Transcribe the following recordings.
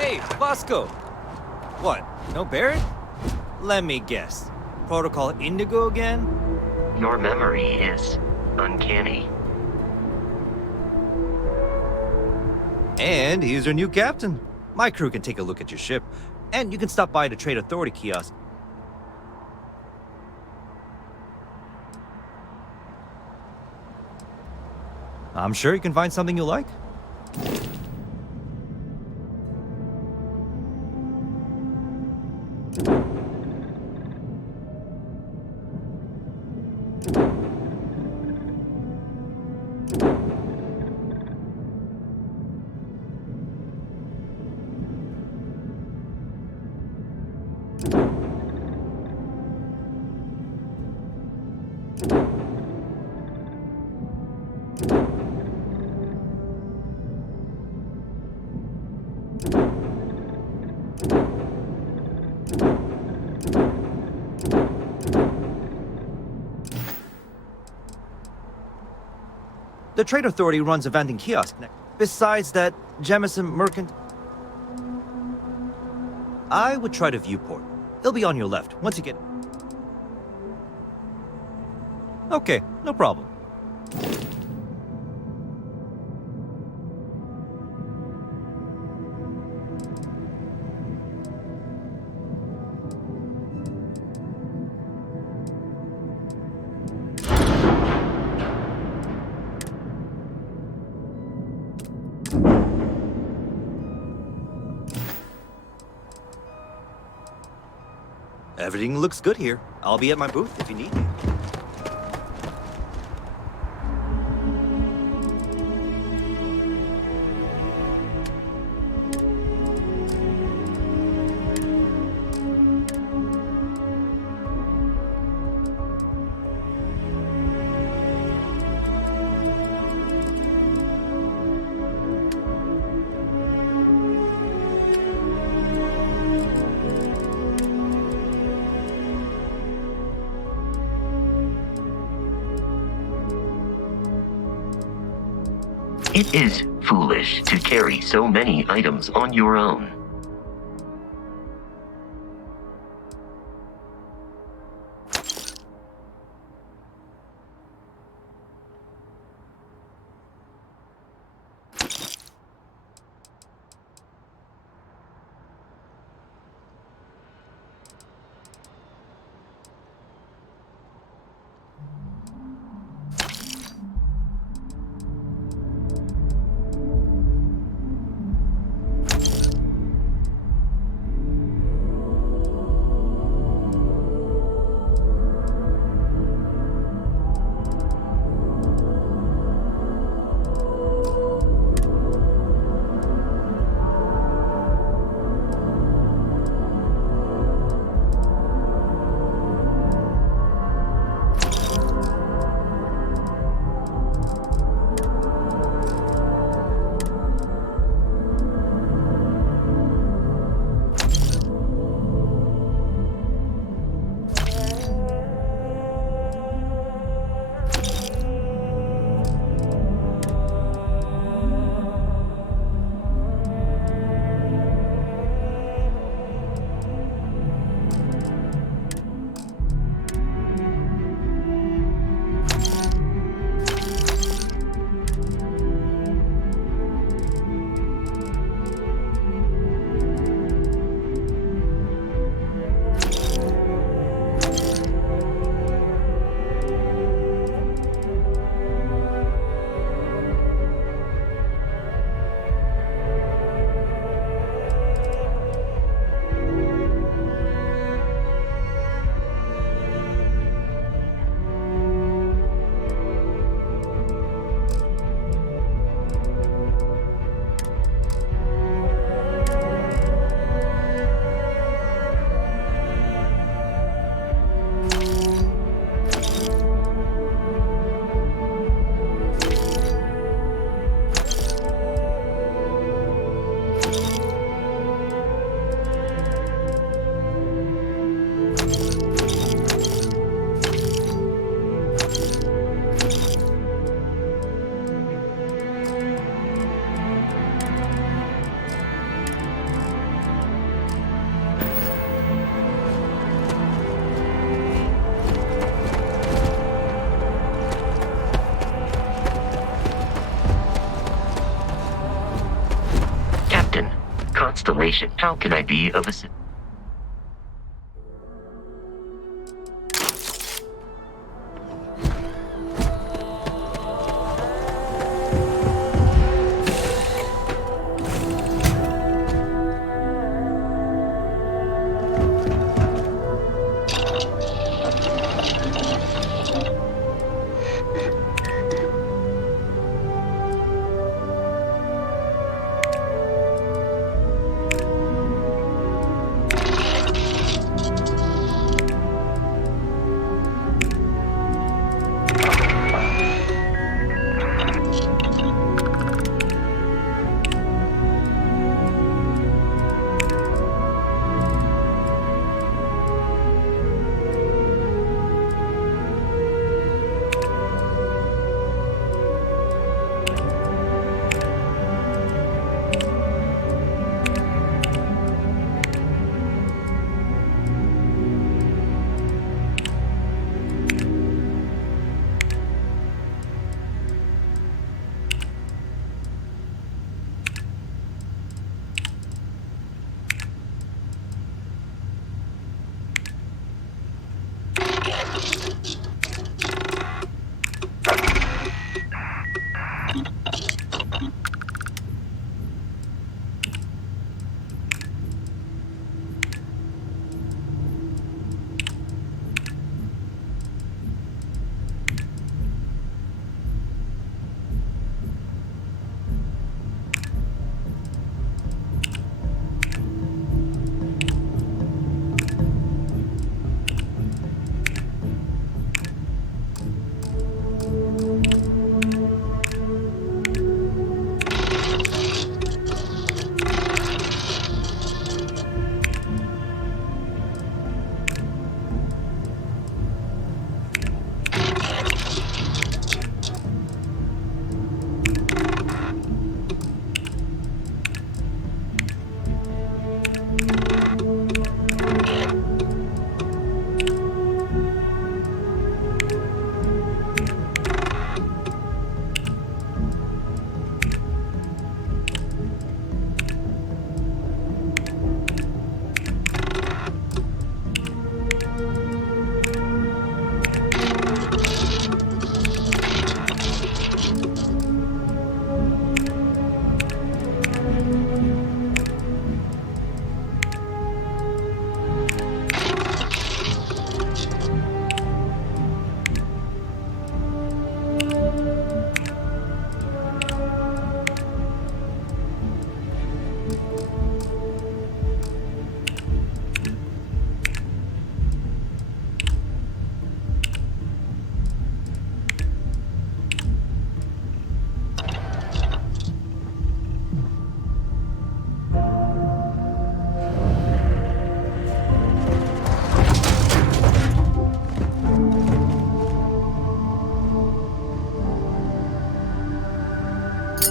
Hey, Bosco! What, no Barrett? Let me guess. Protocol Indigo again? Your memory is uncanny. And he's your new captain. My crew can take a look at your ship, and you can stop by the Trade Authority kiosk. I'm sure you can find something you like. The Trade Authority runs a vending kiosk next. Besides that, Jemison Mercant... I would try the viewport. It'll be on your left, once you get... Okay, no problem. Everything looks good here. I'll be at my booth if you need me. It is foolish to carry so many items on your own. Constellation, how can I be of assistance?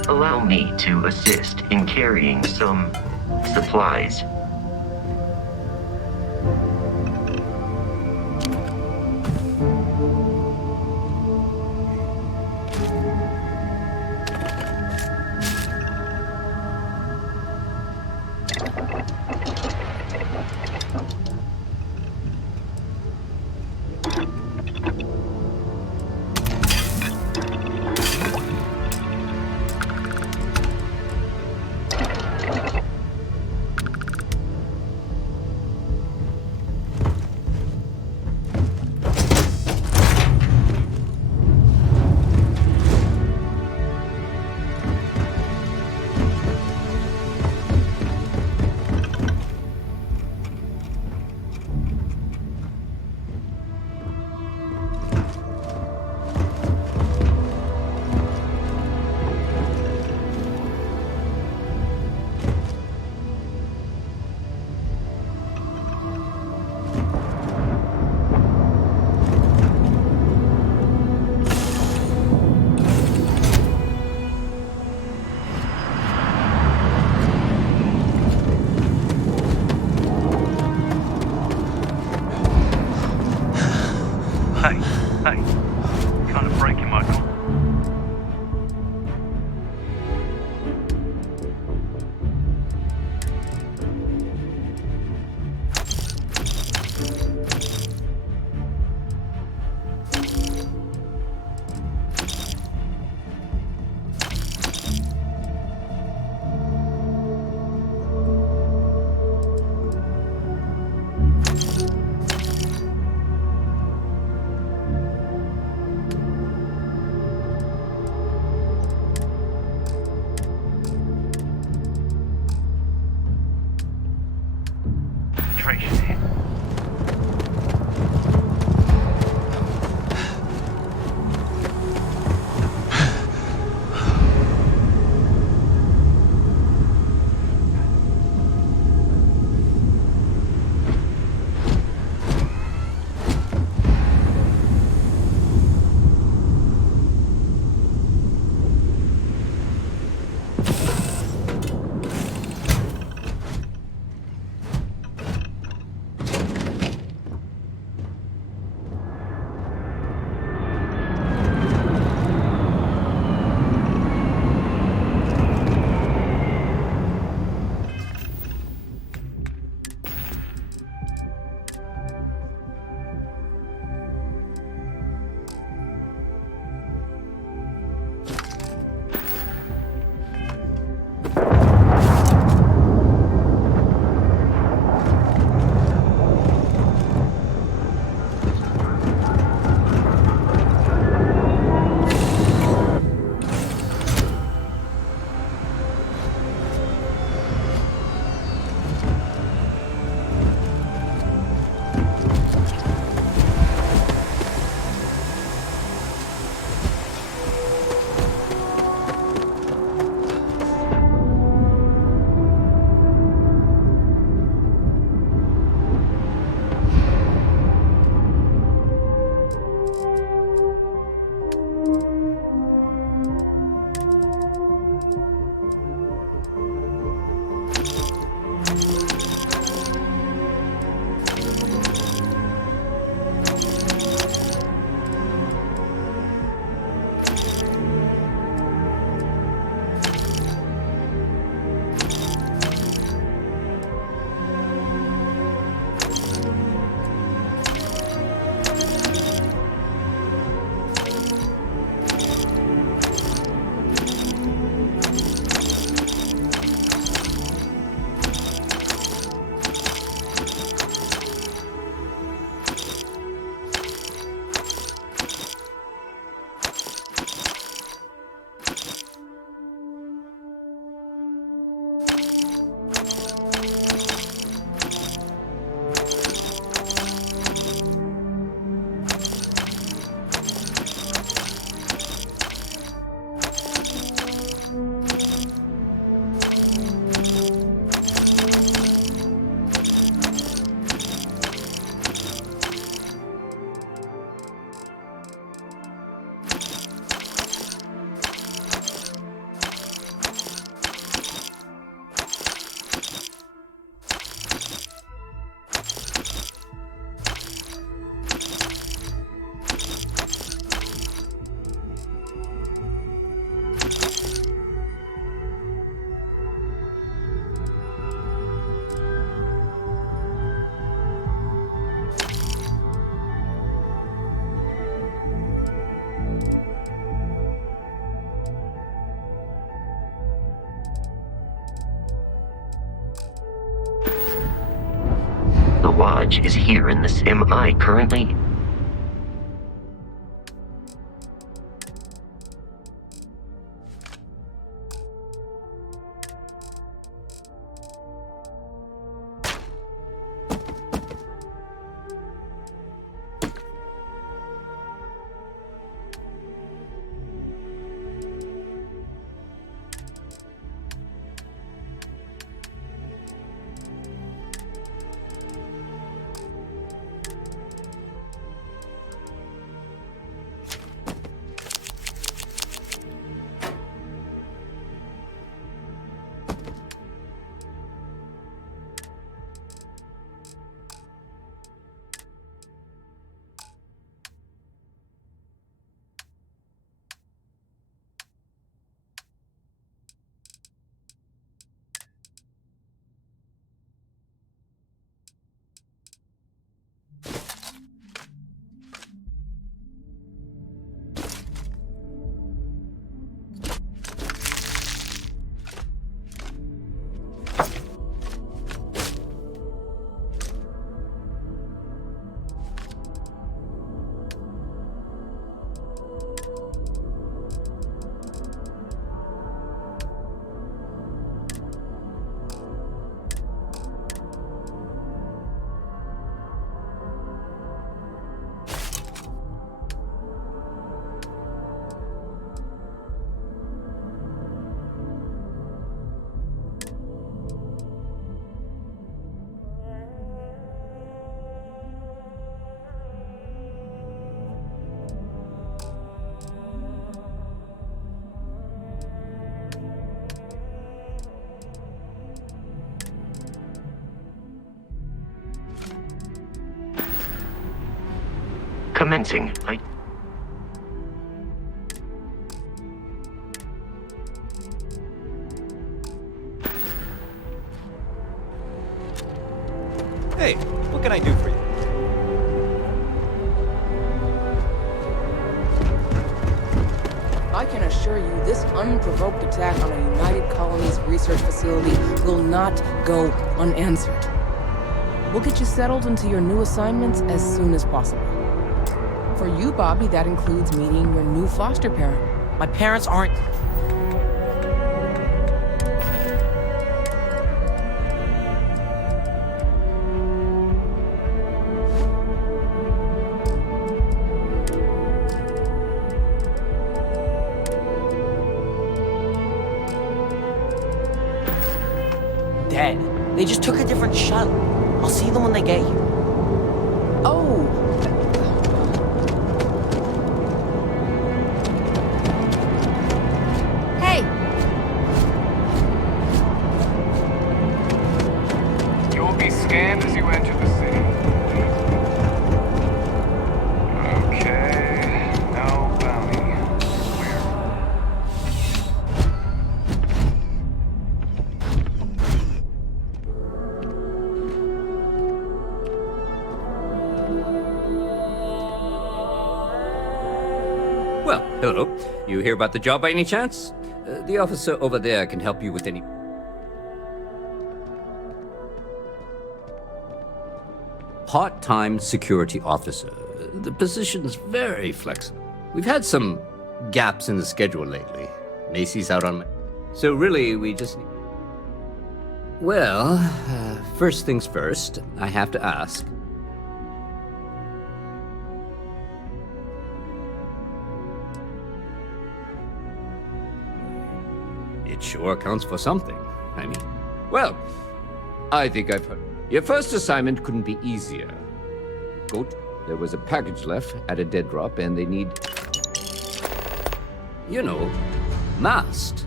Allow me to assist in carrying some supplies. concentration here. The Lodge is here in the Sim-I currently. Commencing. Hey, what can I do for you? I can assure you this unprovoked attack on a United Colonies research facility will not go unanswered. We'll get you settled into your new assignments as soon as possible. For you, Bobby, that includes meeting your new foster parent. My parents aren't... Dead. They just took a different shuttle. I'll see them when they get here. Oh! Hey! You will be scanned as you enter the city. Okay, no bounty. Where? Well, hello. You hear about the job by any chance? The officer over there can help you with any... Part-time security officer. The position's very flexible. We've had some gaps in the schedule lately. Macy's out on... So really, we just... Well, first things first, I have to ask. It sure counts for something. I mean, well, I think I've heard. Your first assignment couldn't be easier. There was a package left at a dead drop, and they need, you know, MAST,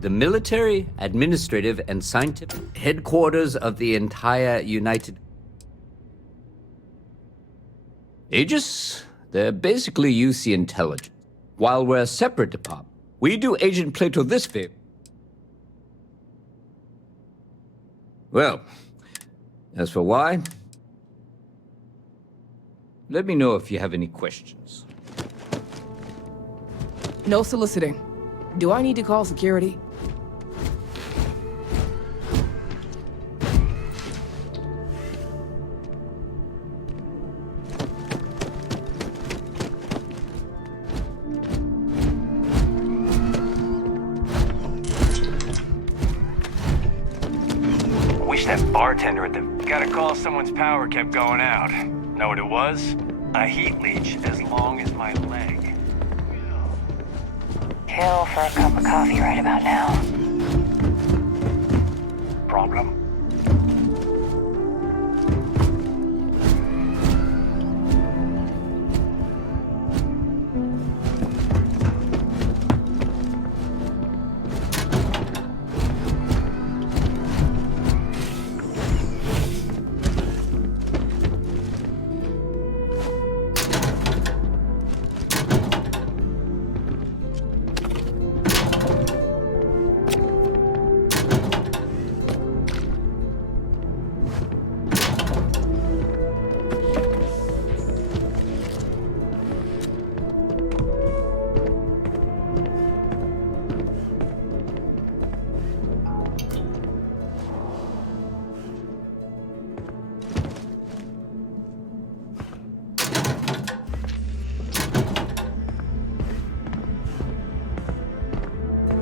the military, administrative, and scientific headquarters of the entire United. Aegis, they're basically UC intelligence. While we're a separate department, we do Agent Plato this favor. Well, as for why, let me know if you have any questions. No soliciting. Do I need to call security? That bartender at the... Gotta call someone's power kept going out. Know what it was? A heat leech as long as my leg. Kill for a cup of coffee right about now. Problem?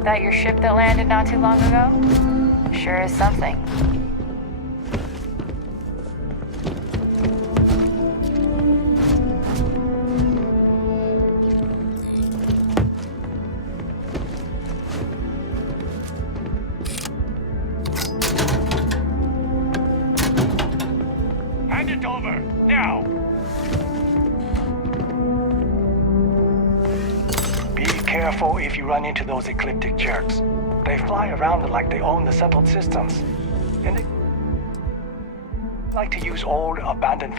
That your ship that landed not too long ago? Sure is something. Hand it over, now! Careful if you run into those ecliptic jerks. They fly around like they own the settled systems. And they like to use old abandoned...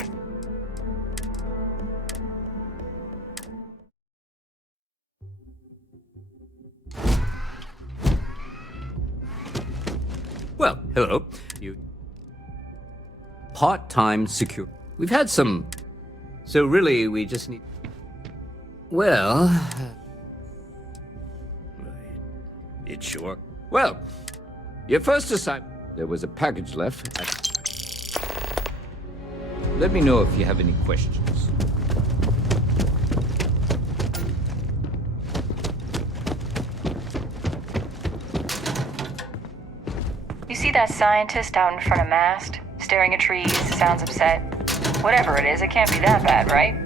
hello. You... Part-time secure. We've had some... So really, we just need... Well... It sure... Well, your first assignment... There was a package left. Let me know if you have any questions. You see that scientist out in front of mast? Staring at trees, sounds upset. Whatever it is, it can't be that bad, right?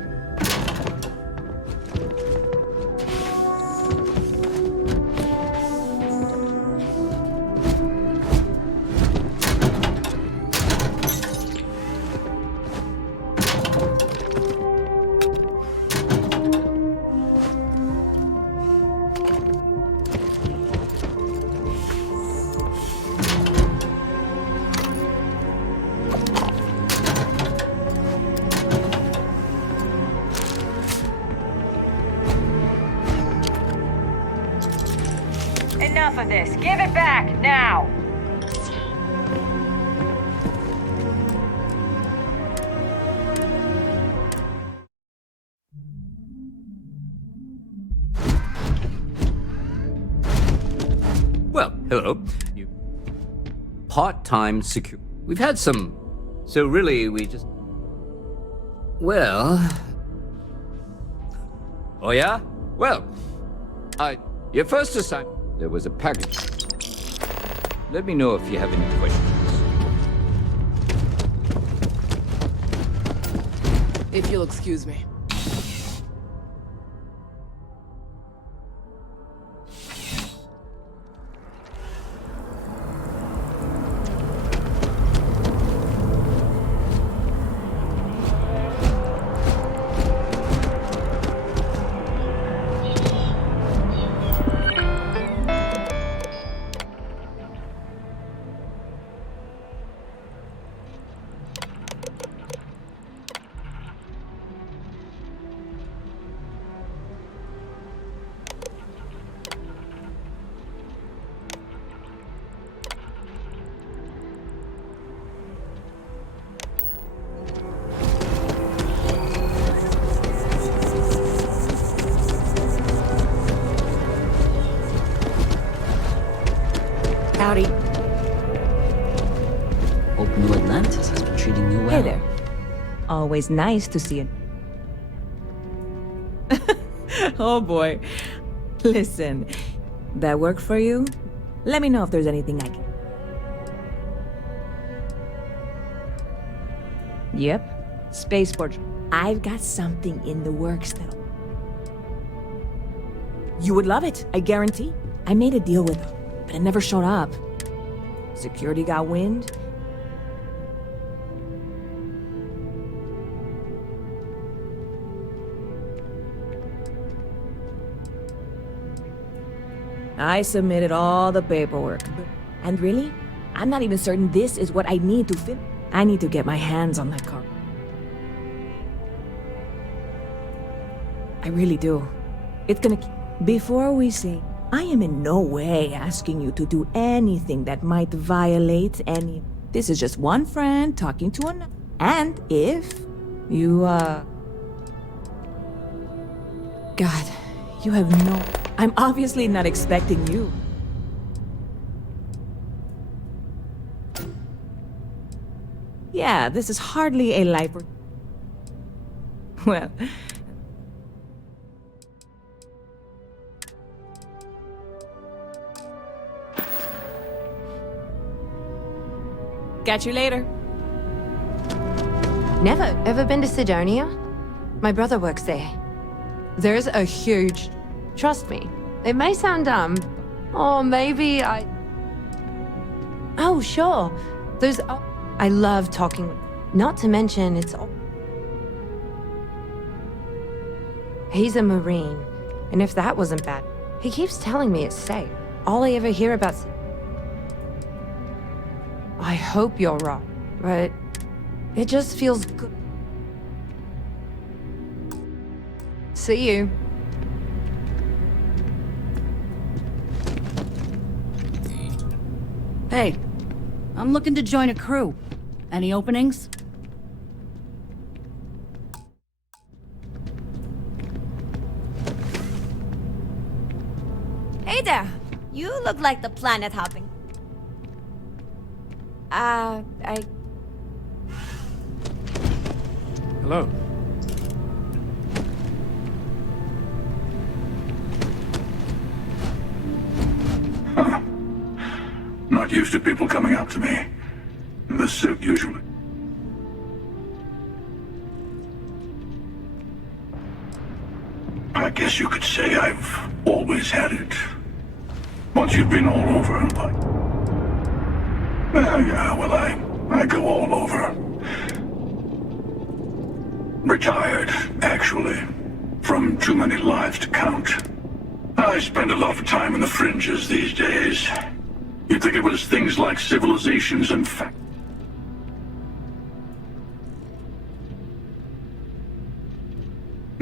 Enough of this. Give it back, now! Well, hello. You... Part-time secure. We've had some... So really, we just... Well... Oh yeah? Well, Your first assignment... There was a package. Let me know if you have any questions. If you'll excuse me. Howdy. Hope New Atlantis has been treating you well. Hey there. Always nice to see you. Oh boy. Listen, that work for you? Let me know if there's anything I can... Yep. Spaceport. I've got something in the works that'll... You would love it, I guarantee. I made a deal with them, but it never showed up. Security got wind. I submitted all the paperwork. And really, I'm not even certain this is what I need to fit. I need to get my hands on that car. I really do. It's gonna... Before we say, I am in no way asking you to do anything that might violate any... This is just one friend talking to another. And if you, God, you have no... I'm obviously not expecting you. Yeah, this is hardly a life... Well... Catch you later. Never ever been to Sidonia? My brother works there. There's a huge... Trust me, it may sound dumb, or maybe I... Oh, sure. There's... I love talking with... Not to mention, it's... He's a Marine, and if that wasn't bad, he keeps telling me it's safe. All I ever hear about... I hope you're right, but it just feels good. See you. Hey, I'm looking to join a crew. Any openings? Hey there! You look like the planet hopping. Hello. Not used to people coming up to me. In this suit, usually. I guess you could say I've always had it. Once you've been all over, like... yeah, well, I go all over. Retired, actually. From too many lives to count. I spend a lot of time in the fringes these days. You'd think it was things like civilizations and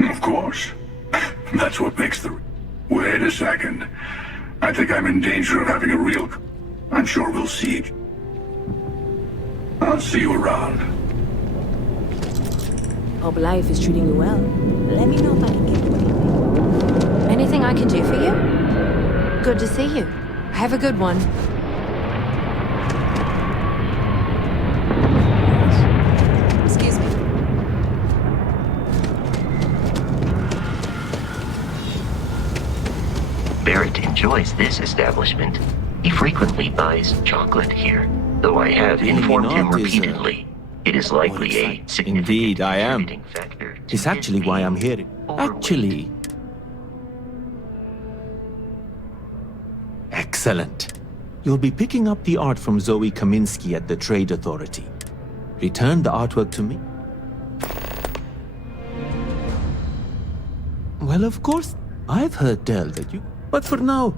Of course. That's what makes the... Wait a second. I think I'm in danger of having a real... I'm sure we'll see. I'll see you around. Hope life is treating you well. Let me know if I can get you. Anything I can do for you? Good to see you. Have a good one. Excuse me. Barrett enjoys this establishment. He frequently buys chocolate here, though I have informed him repeatedly. It is likely a significant Indeed, I am. factor to It's actually his why I'm being here. overweight. Actually. Excellent. You'll be picking up the art from Zoe Kaminsky at the Trade Authority. Return the artwork to me. Well, of course, I've heard tell that you... But for now,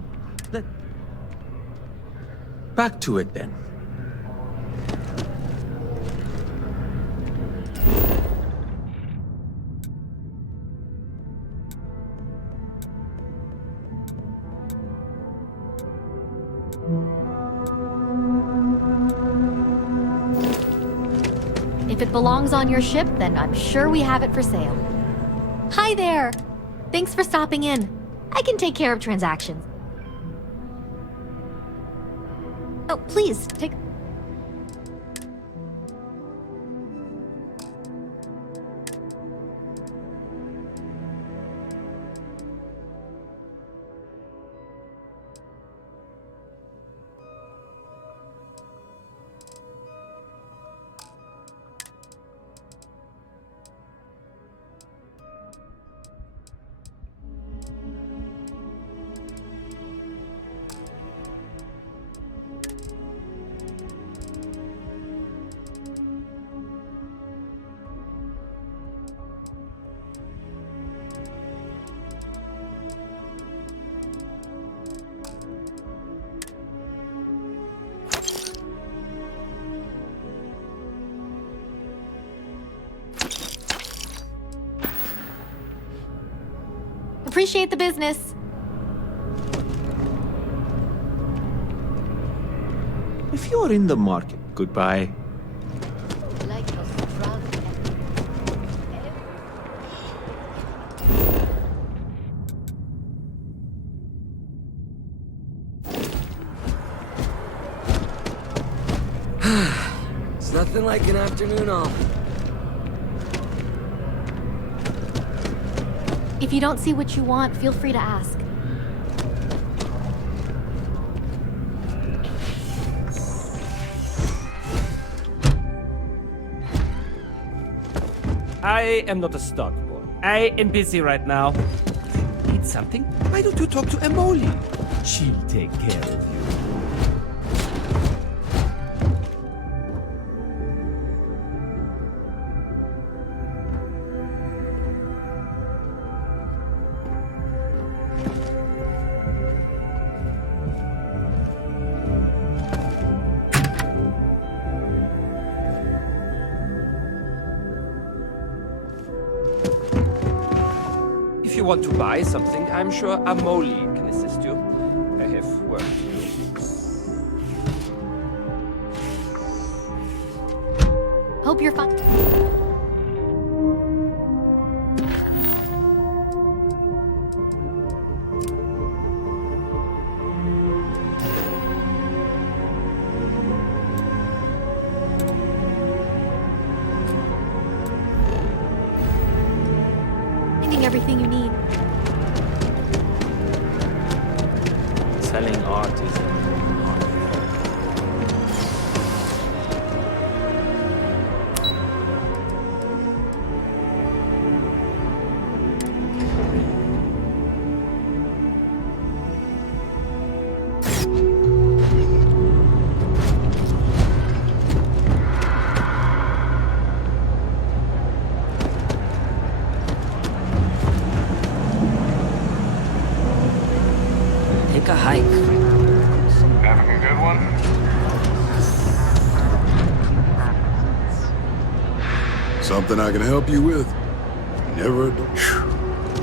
back to it then. If it belongs on your ship, then I'm sure we have it for sale. Hi there! Thanks for stopping in. I can take care of transactions. Oh, please, take... Appreciate the business. If you're in the market, goodbye. It's nothing like an afternoon off. If you don't see what you want, feel free to ask. I am not a stock boy. I am busy right now. Need something? Why don't you talk to Emoli? She'll take care of you. If you want to buy something, I'm sure Amoli can assist you. I have work to do. hope you're fine. Finding everything you need. Selling art is Take a hike. Having a good one? Something I can help you with? Never a doubt.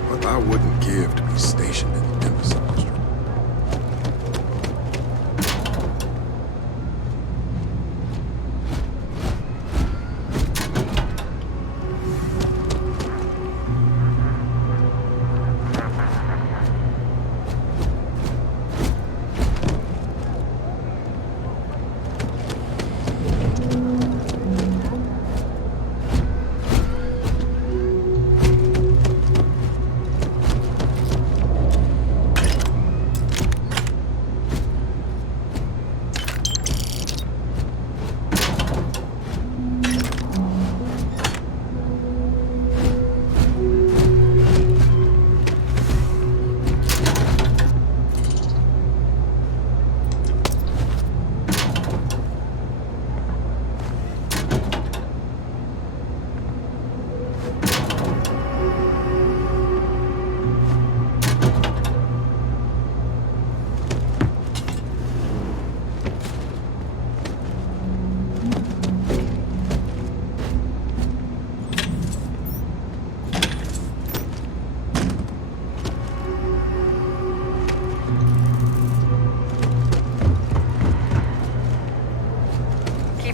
But I wouldn't give to be stationed in the embassy.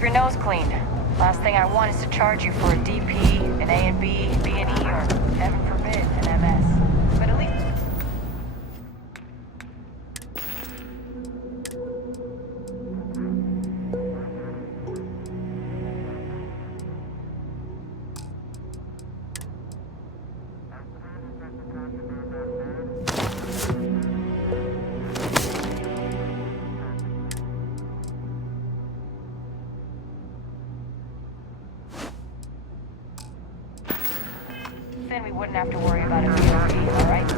Your nose clean. Last thing I want is to charge you for a DP, an A and B, B and E, or heaven forbid, an MS. But at least. Then we wouldn't have to worry about a DP, all right?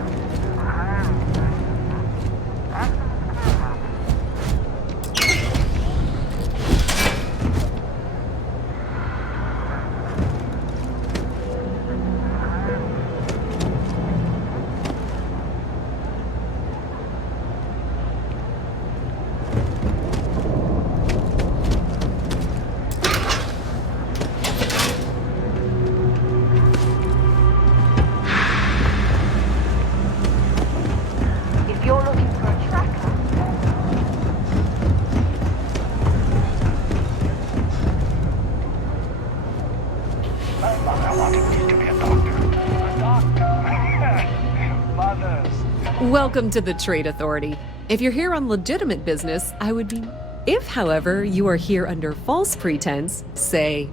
Welcome to the Trade Authority. If you're here on legitimate business, I would be... If, however, you are here under false pretense, say,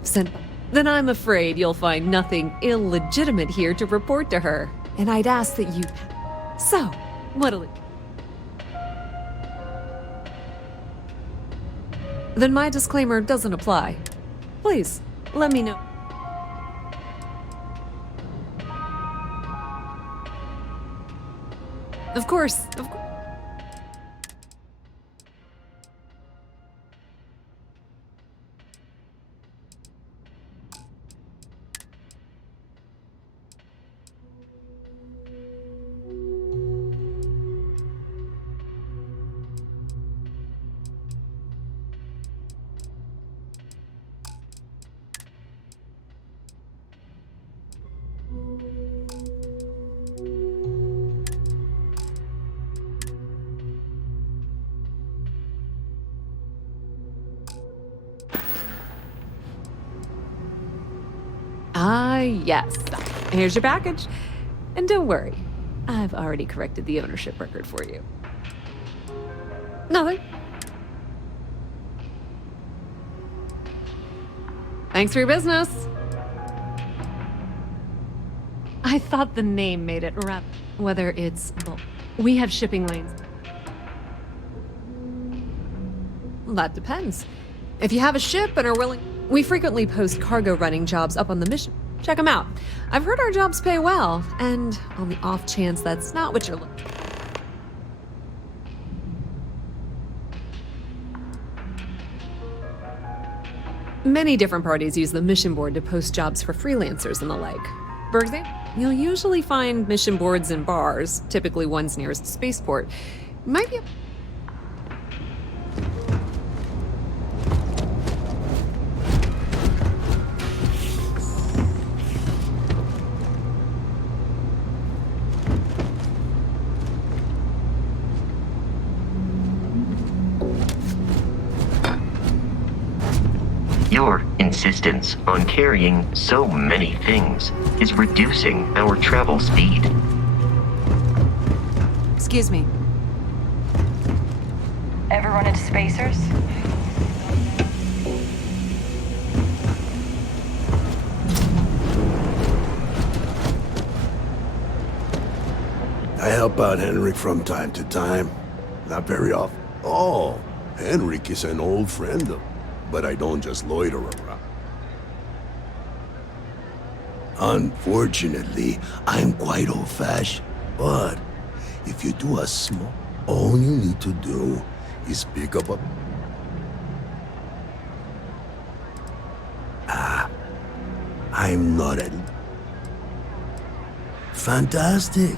then I'm afraid you'll find nothing illegitimate here to report to her. And I'd ask that you... So, what'll it... Then my disclaimer doesn't apply. Please, let me know. Of course. Ah, yes. Here's your package. And don't worry, I've already corrected the ownership record for you. Nothing. Thanks for your business. I thought the name made it right. Whether it's bulk. We have shipping lanes. That depends. If you have a ship and are willing... We frequently post cargo running jobs up on the mission. Check them out. I've heard our jobs pay well, and on the off chance that's not what you're looking for. Many different parties use the mission board to post jobs for freelancers and the like. For example, you'll usually find mission boards in bars, typically ones nearest a spaceport. Might be... Your insistence on carrying so many things is reducing our travel speed. Excuse me. Ever run into spacers? I help out Henrik from time to time. Not very often. Oh, Henrik is an old friend of... But I don't just loiter around. Unfortunately, I'm quite old-fashioned. But if you do a small... All you need to do is pick up a... I'm not a... Fantastic.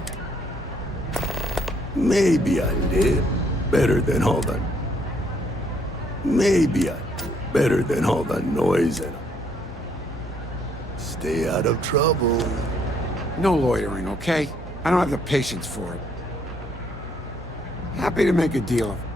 Maybe I live better than all that. Maybe I... Better than all the noise and... Stay out of trouble. No loitering, okay? I don't have the patience for it. Happy to make a deal of it.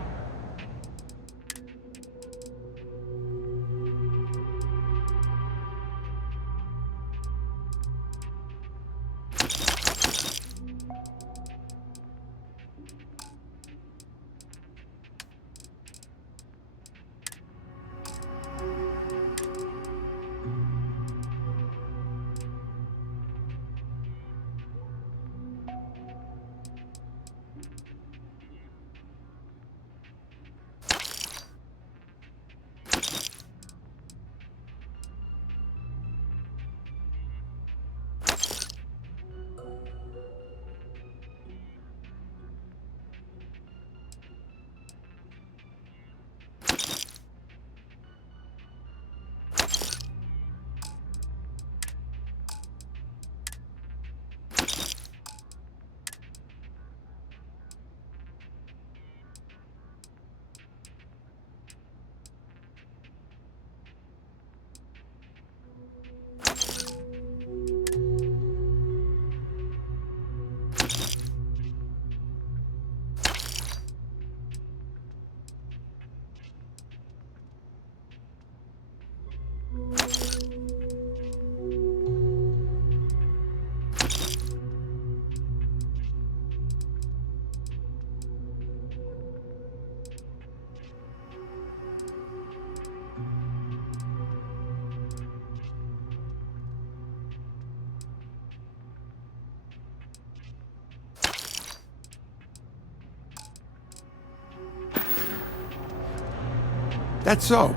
That's so.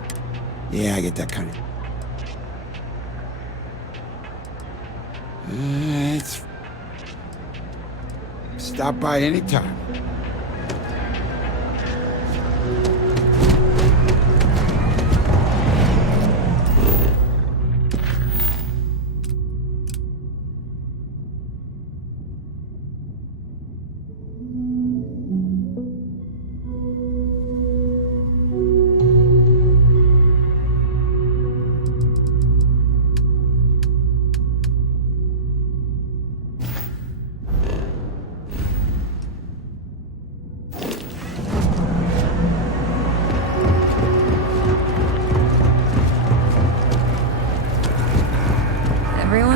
Yeah, I get that kind of... It's... Stop by anytime.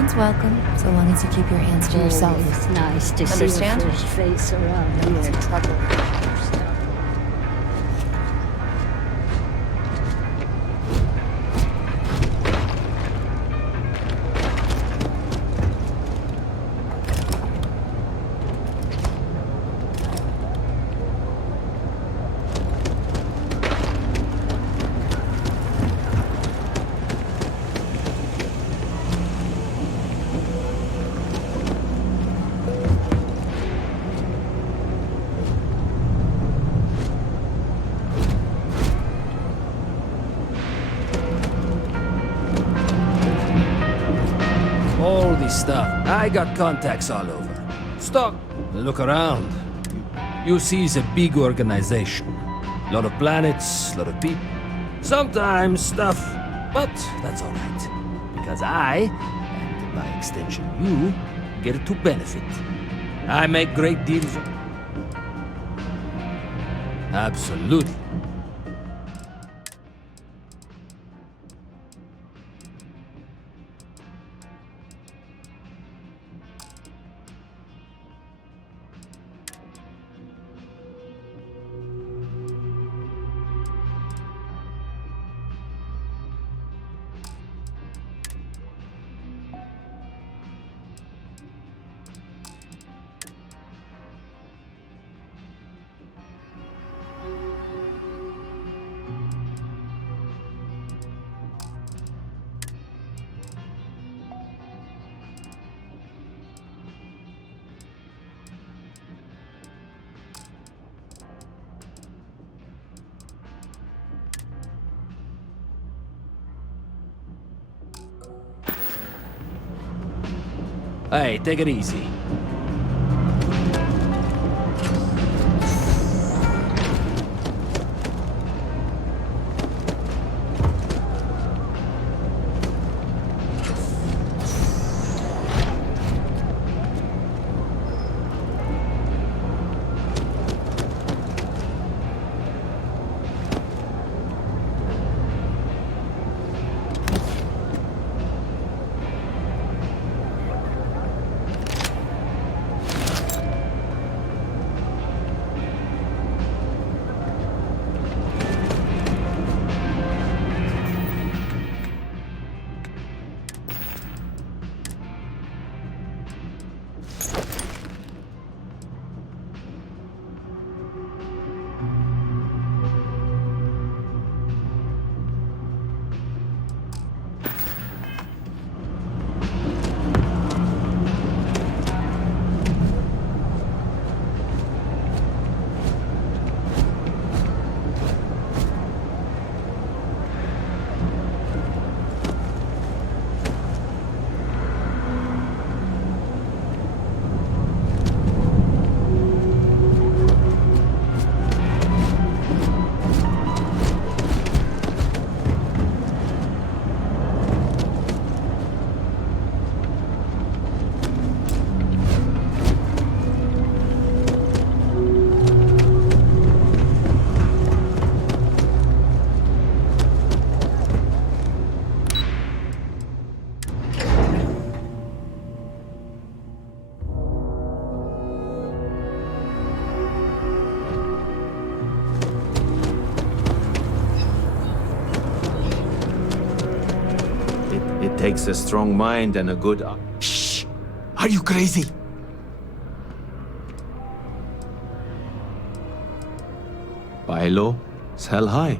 Everyone's welcome, so long as you keep your hands to yourself. It's nice to Understand? see a fresh face around here. Trouble. All this stuff. I got contacts all over. Stop. Look around. You see it's a big organization. A lot of planets, a lot of people. Sometimes stuff, but that's all right. Because I, and by extension you, get to benefit. I make great deals. Absolutely. Hey, take it easy. It takes a strong mind and a good eye. Shh! Are you crazy? Buy low, sell high.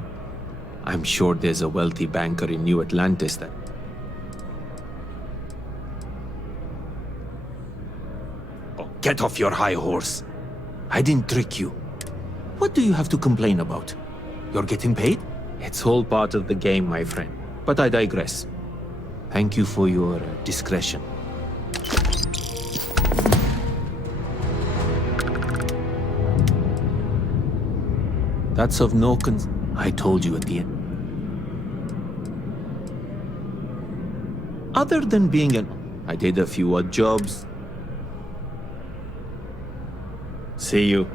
I'm sure there's a wealthy banker in New Atlantis that... Oh, get off your high horse. I didn't trick you. What do you have to complain about? You're getting paid? It's all part of the game, my friend. But I digress. Thank you for your discretion. That's of no concern. I told you at the end. Other than being I did a few odd jobs. See you.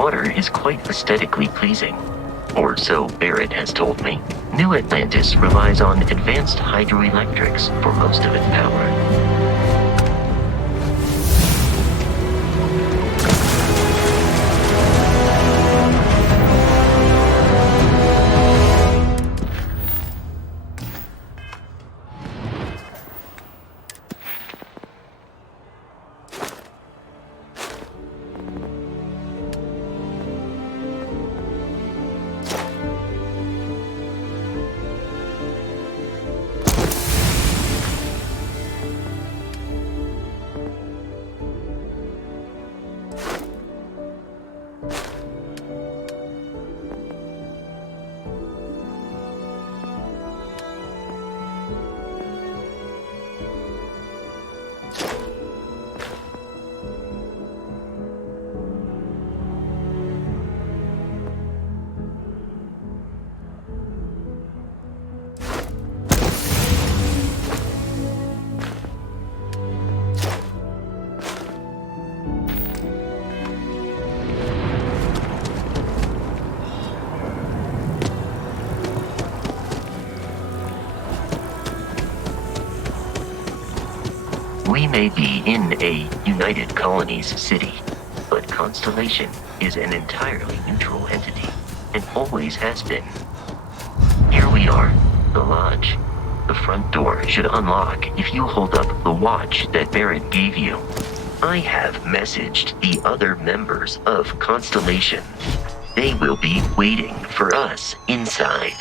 water is quite aesthetically pleasing. Or so Barrett has told me. New Atlantis relies on advanced hydroelectrics for most of its power. We may be in a United Colonies city, but Constellation is an entirely neutral entity, and always has been. Here we are, the lodge. The front door should unlock if you hold up the watch that Barrett gave you. I have messaged the other members of Constellation. They will be waiting for us inside.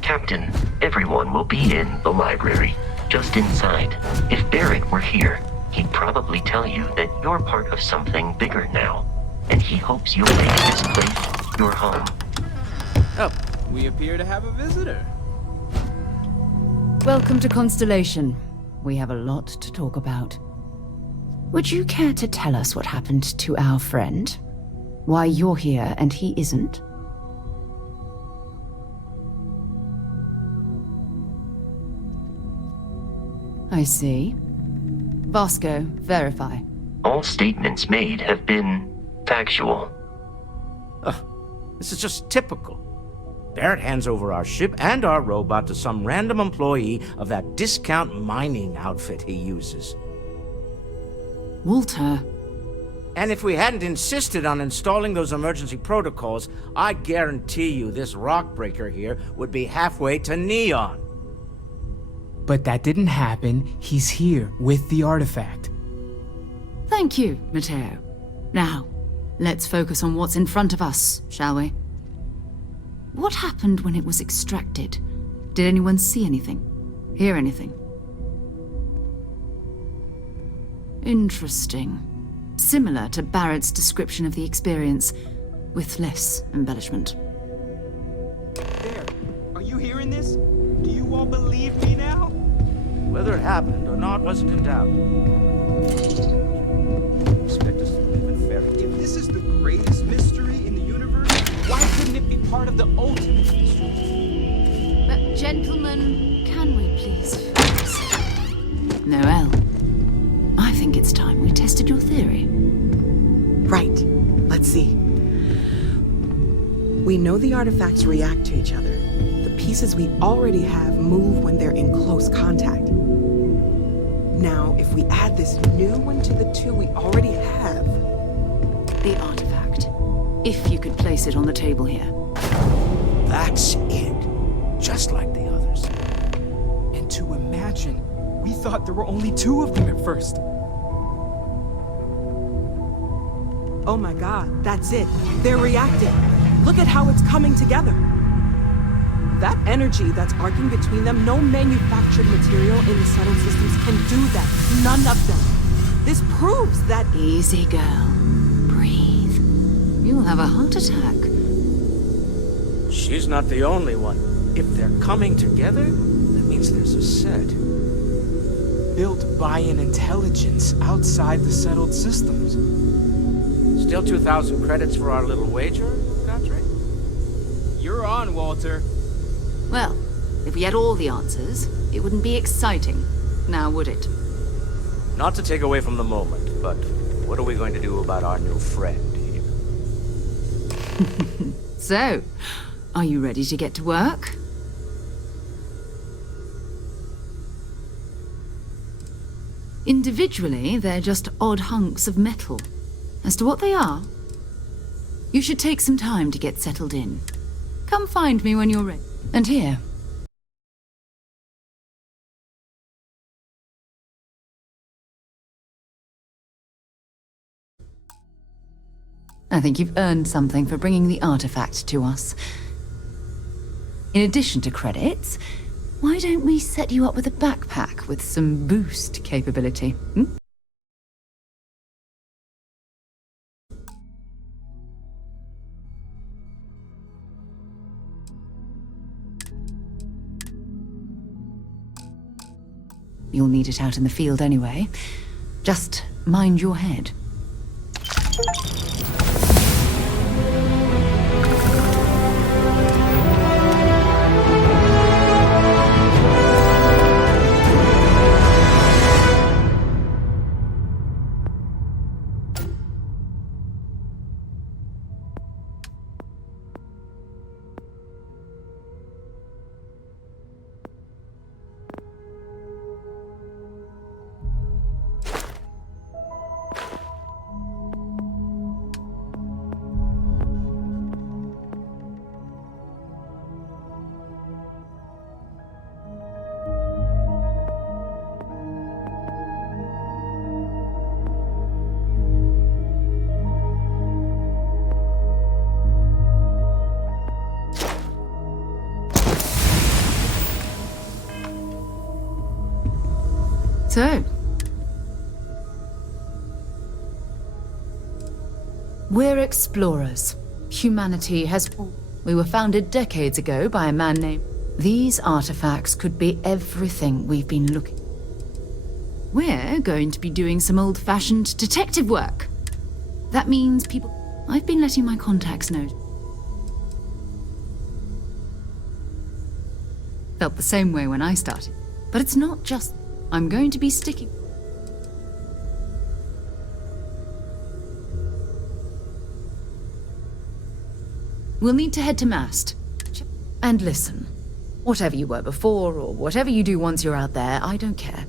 Captain, everyone will be in the library, just inside. If Barrett were here, he'd probably tell you that you're part of something bigger now, and he hopes you'll make this place your home. Oh, we appear to have a visitor. Welcome to Constellation. We have a lot to talk about. Would you care to tell us what happened to our friend? Why you're here and he isn't? I see. Vasco, verify. All statements made have been factual. This is just typical. Barrett hands over our ship and our robot to some random employee of that discount mining outfit he uses. Walter. And if we hadn't insisted on installing those emergency protocols, I guarantee you this rock breaker here would be halfway to Neon. But that didn't happen. He's here with the artifact. Thank you, Matteo. Now, let's focus on what's in front of us, shall we? What happened when it was extracted? Did anyone see anything? Hear anything? Interesting. Similar to Barrett's description of the experience, with less embellishment. There. Are you hearing this? Do you all believe me now? Whether it happened or not wasn't in doubt. Expect us to live in fairy tales. If this is the greatest mystery in the universe, why couldn't it be part of the ultimate mystery? But gentlemen, can we please focus? Noel, I think it's time we tested your theory. Right. Let's see. We know the artifacts react to each other. The pieces we already have move when they're in close contact. Now, if we add this new one to the two we already have... The artifact. If you could place it on the table here. That's it. Just like the others. And to imagine, we thought there were only 2 of them at first. Oh my god, that's it. They're reacting. Look at how it's coming together. That energy that's arcing between them, no manufactured material in the settled systems can do that. None of them. This proves that... Easy, girl. Breathe. You'll have a heart attack. She's not the only one. If they're coming together, that means there's a set. Built by an intelligence outside the settled systems. Still 2,000 credits for our little wager, Godfrey? You're on, Walter. Well, if we had all the answers, it wouldn't be exciting. now, would it? Not to take away from the moment, but what are we going to do about our new friend here? So, are you ready to get to work? Individually, they're just odd hunks of metal. As to what they are, you should take some time to get settled in. Come find me when you're ready. And here. I think you've earned something for bringing the artifact to us. In addition to credits, why don't we set you up with a backpack with some boost capability? You'll need it out in the field anyway. Just mind your head. So, we're explorers. Humanity has... We were founded decades ago by a man named... These artifacts could be everything we've been looking... We're going to be doing some old-fashioned detective work. That means people... I've been letting my contacts know. Felt the same way when I started. But it's not just... I'm going to be sticking. We'll need to head to Mast. And listen, whatever you were before, or whatever you do once you're out there, I don't care.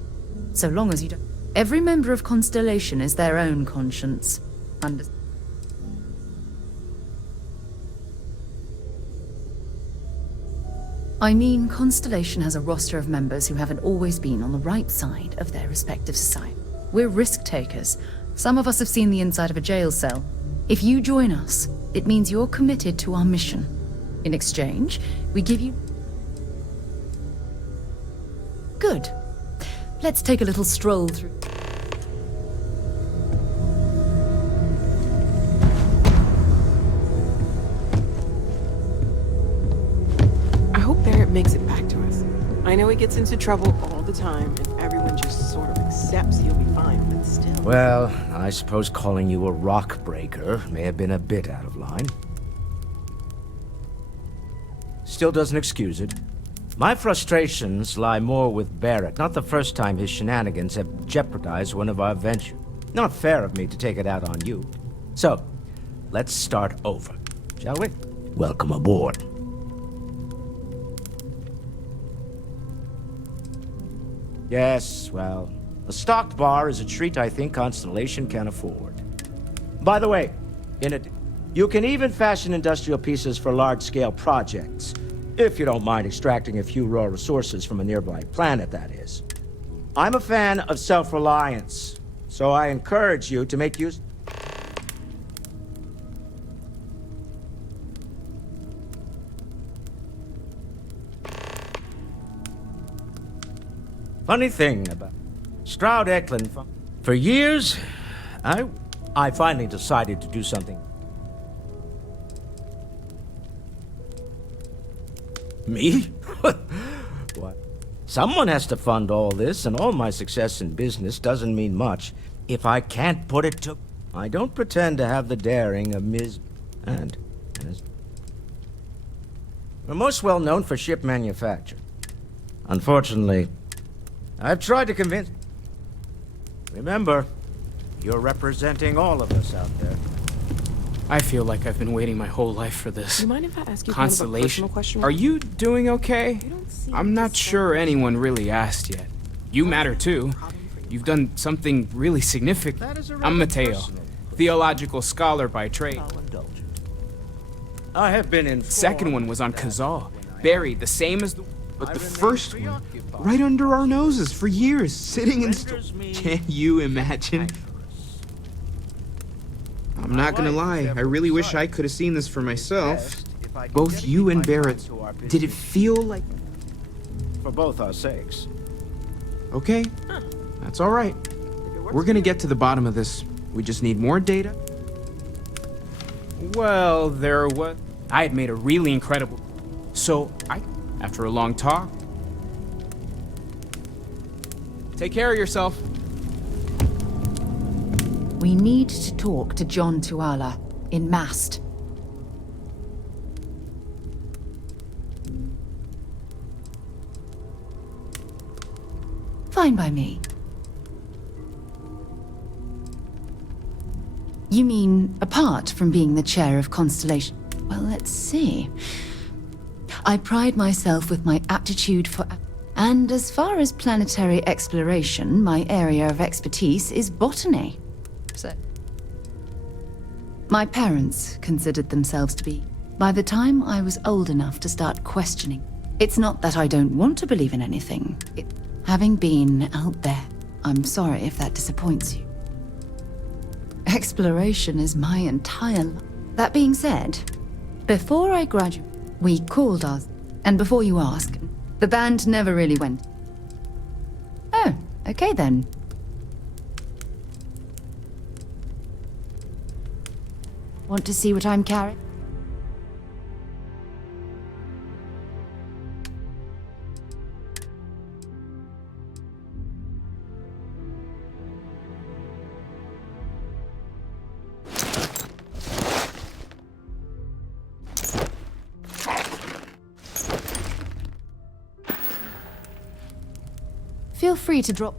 So long as you don't... Every member of Constellation is their own conscience. I mean, Constellation has a roster of members who haven't always been on the right side of their respective society. We're risk takers. Some of us have seen the inside of a jail cell. If you join us, it means you're committed to our mission. In exchange, we give you... Good. Let's take a little stroll through... Makes it back to us. I know he gets into trouble all the time, and everyone just sort of accepts he'll be fine, but still... Well, I suppose calling you a rock breaker may have been a bit out of line. Still doesn't excuse it. My frustrations lie more with Barrett, not the first time his shenanigans have jeopardized one of our ventures. Not fair of me to take it out on you. So, let's start over, shall we? Welcome aboard. Yes, well, a stocked bar is a treat I think Constellation can afford. By the way, you can even fashion industrial pieces for large-scale projects, if you don't mind extracting a few raw resources from a nearby planet, that is. I'm a fan of self-reliance, so I encourage you to make use... Funny thing about Stroud Eklund, for years, I finally decided to do something. Me? What? Someone has to fund all this, and all my success in business doesn't mean much if I can't put it to... I don't pretend to have the daring of Ms. and... We're most well known for ship manufacture. Unfortunately, I've tried to convince... Remember, you're representing all of us out there. I feel like I've been waiting my whole life for this. Do you mind if I ask you Constellation. kind of a personal question? Are you doing okay? I'm not sure anyone really asked yet. You matter too. You've done something really significant. I'm Mateo, theological scholar by trade. I have been in... Second one was on Kazal, buried the same as the... But the first one, right under our noses for years, sitting in... Can you imagine? I'm not gonna lie, I really wish I could have seen this for myself. Both you and Barrett, did it feel like... For both our sakes. Okay, that's all right. We're gonna get to the bottom of this. We just need more data. Well, I had made a really incredible... So, after a long talk... Take care of yourself. We need to talk to John Tuala in Mast. Fine by me. You mean apart from being the chair of Constellation? Well, let's see. I pride myself with my aptitude for... And as far as planetary exploration, my area of expertise is botany. So, my parents considered themselves to be. By the time I was old enough to start questioning, it's not that I don't want to believe in anything. Having been out there, I'm sorry if that disappoints you. Exploration is my entire life. That being said, before I graduated, we called us, and before you ask, the band never really went. Oh, okay then. Want to see what I'm carrying? Feel free to drop.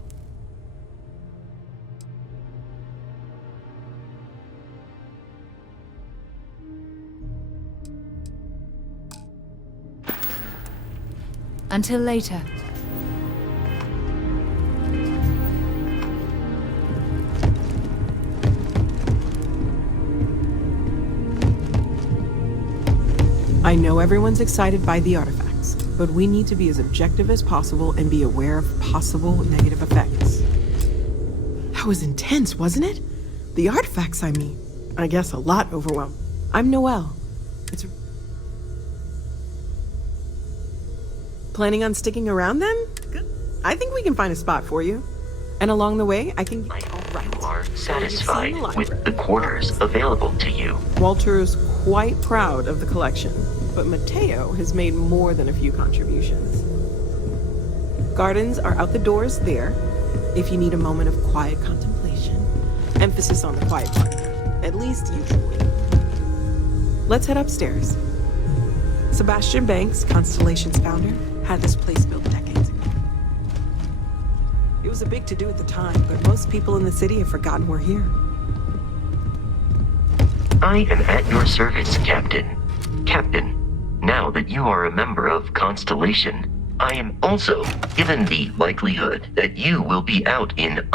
Until later. I know everyone's excited by the artifacts, but we need to be as objective as possible and be aware of possible negative effects. That was intense, wasn't it? The artifacts, I mean. I guess a lot overwhelmed. I'm Noelle. Planning on sticking around then? Good. I think we can find a spot for you. And along the way, I can... You are satisfied with the quarters available to you. Walter's quite proud of the collection, but Mateo has made more than a few contributions. Gardens are out the doors there, if you need a moment of quiet contemplation. Emphasis on the quiet part, at least usually. Let's head upstairs. Sebastian Banks, Constellation's founder, had this place built decades ago. It was a big to-do at the time, but most people in the city have forgotten we're here. I am at your service, Captain. Captain, now that you are a member of Constellation, I am also given the likelihood that you will be out in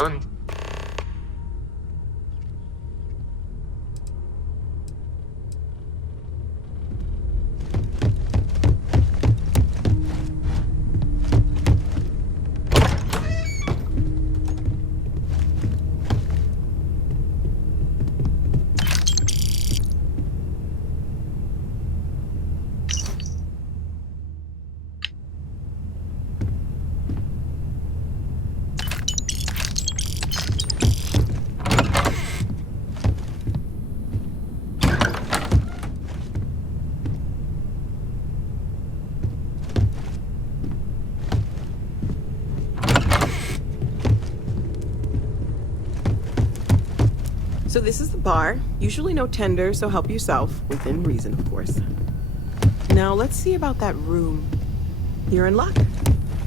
So this is the bar. Usually no tender, so help yourself. Within reason, of course. Now let's see about that room. You're in luck.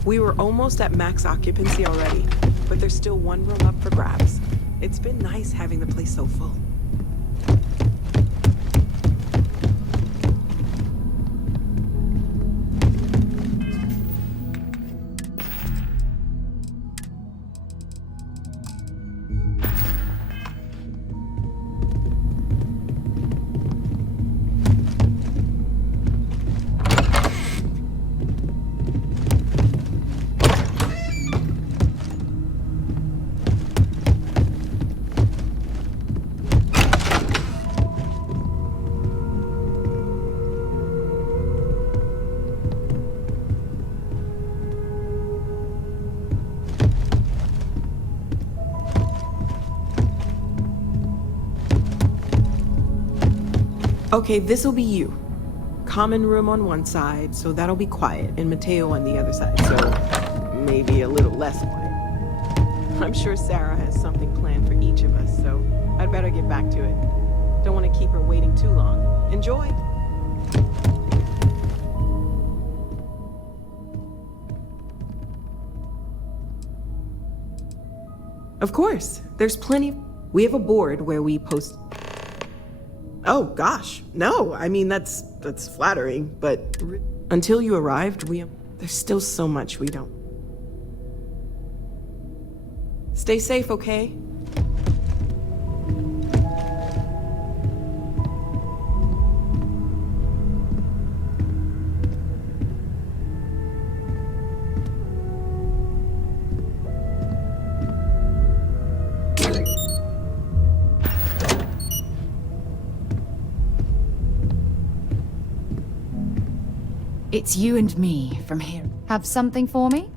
We were almost at max occupancy already, but there's still one room up for grabs. It's been nice having the place so full. Okay, this'll be you. Common room on one side, so that'll be quiet, and Mateo on the other side, so maybe a little less quiet. I'm sure Sarah has something planned for each of us, so I'd better get back to it. Don't want to keep her waiting too long. Enjoy! Of course, there's plenty. We have a board where we post. Oh gosh, no, I mean that's flattering, but until you arrived, there's still so much we don't. Stay safe, okay? It's you and me from here. Have something for me?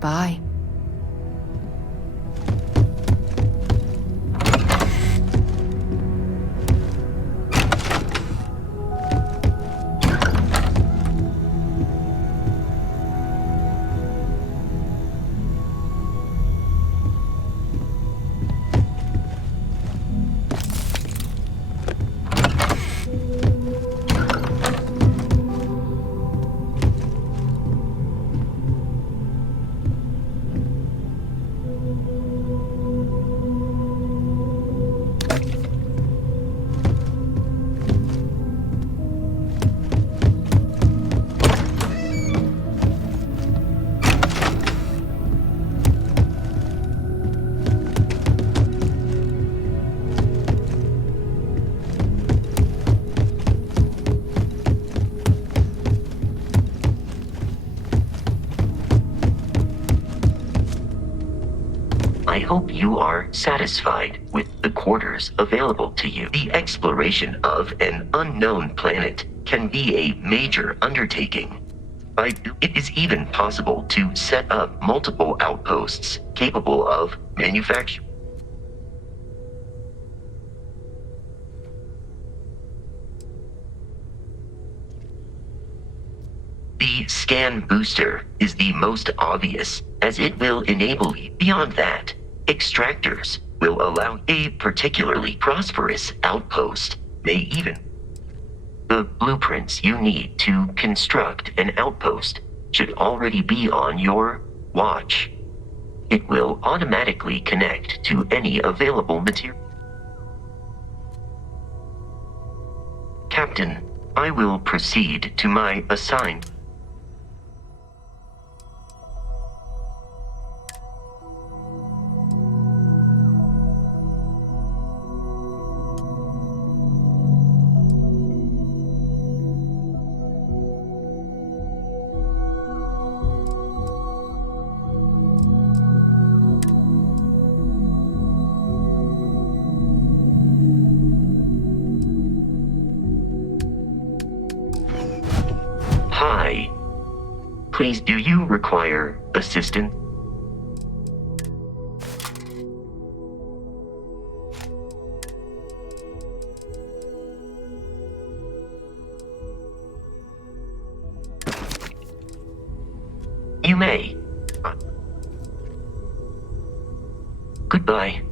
Bye. I hope you are satisfied with the quarters available to you. The exploration of an unknown planet can be a major undertaking. It is even possible to set up multiple outposts capable of manufacture. The scan booster is the most obvious, as it will enable you. Beyond that, extractors will allow a particularly prosperous outpost, may even. The blueprints you need to construct an outpost should already be on your watch. It will automatically connect to any available material. Captain, I will proceed to my assigned. Please, do you require assistance? You may. Goodbye.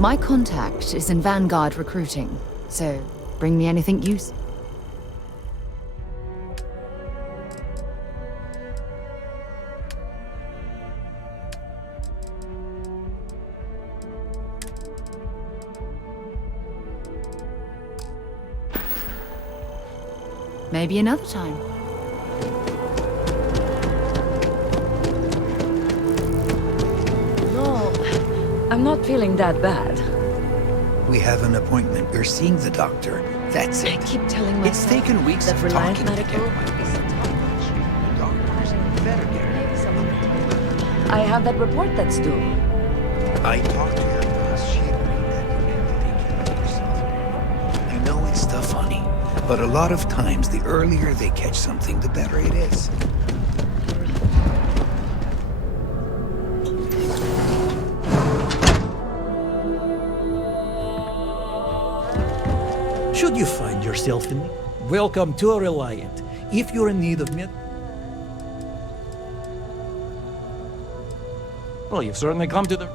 My contact is in Vanguard recruiting, so bring me anything useful. Maybe another time. No, I'm not feeling that bad. We have an appointment. We're seeing the doctor. That's it. I keep telling myself It's taken weeks that of Reliant talking to Medical get is a top-notch. doctors better get it. I have that report that's due. I talked to your boss. She agreed that you need to take care of yourself. I know it's tough, honey, but a lot of times the earlier they catch something, the better it is. Should you find yourself in need, welcome to Reliant. If you're in need of well, you've certainly come to the...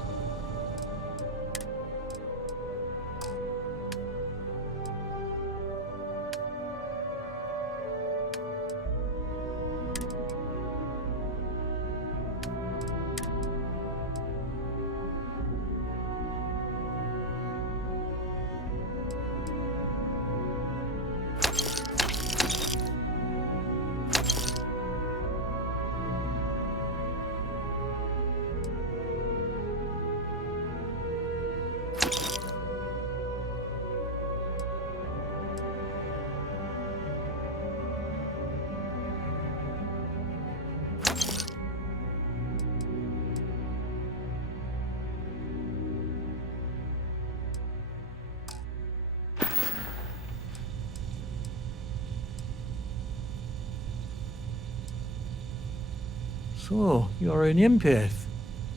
So, you're an empath.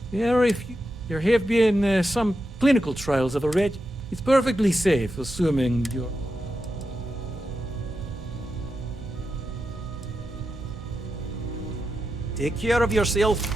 There have been some clinical trials of a red. It's perfectly safe, assuming you're... Take care of yourself.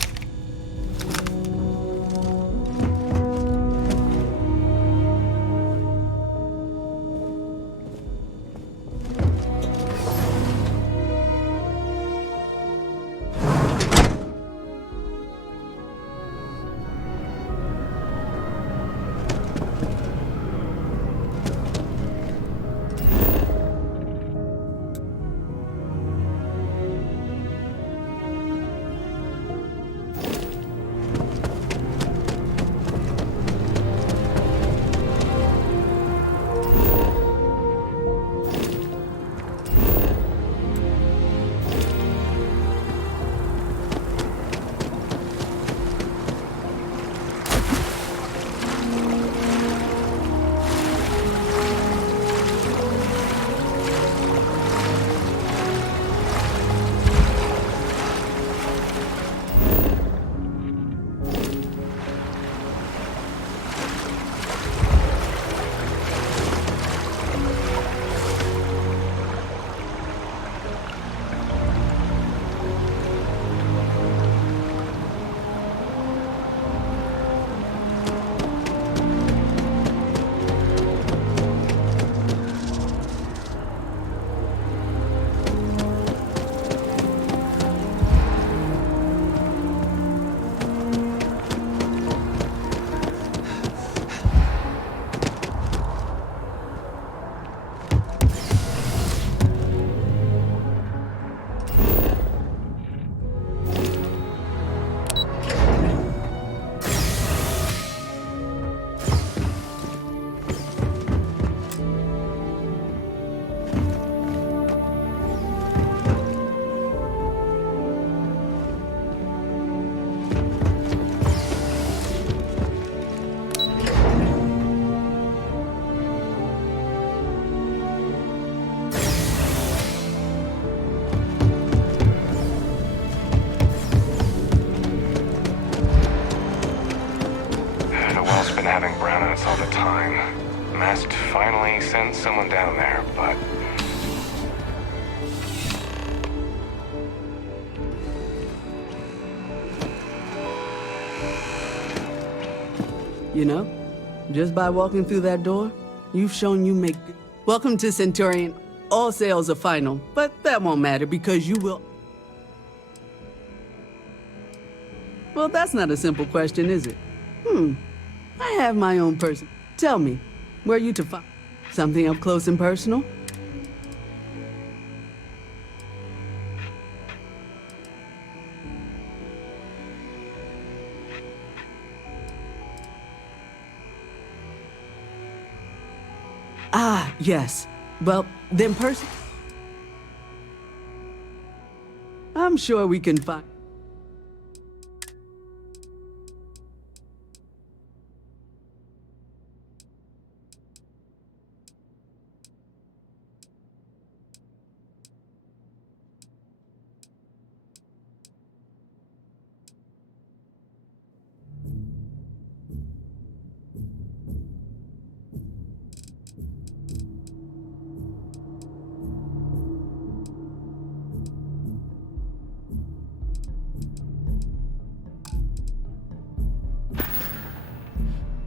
comments all the time. Must finally send someone down there, but... You know, just by walking through that door, you've shown you make... Welcome to Centurion. All sales are final, but that won't matter because you will... Well, that's not a simple question, is it? I have my own person. Tell me, where are you to find something up close and personal? Ah, yes. Well, then person... I'm sure we can find...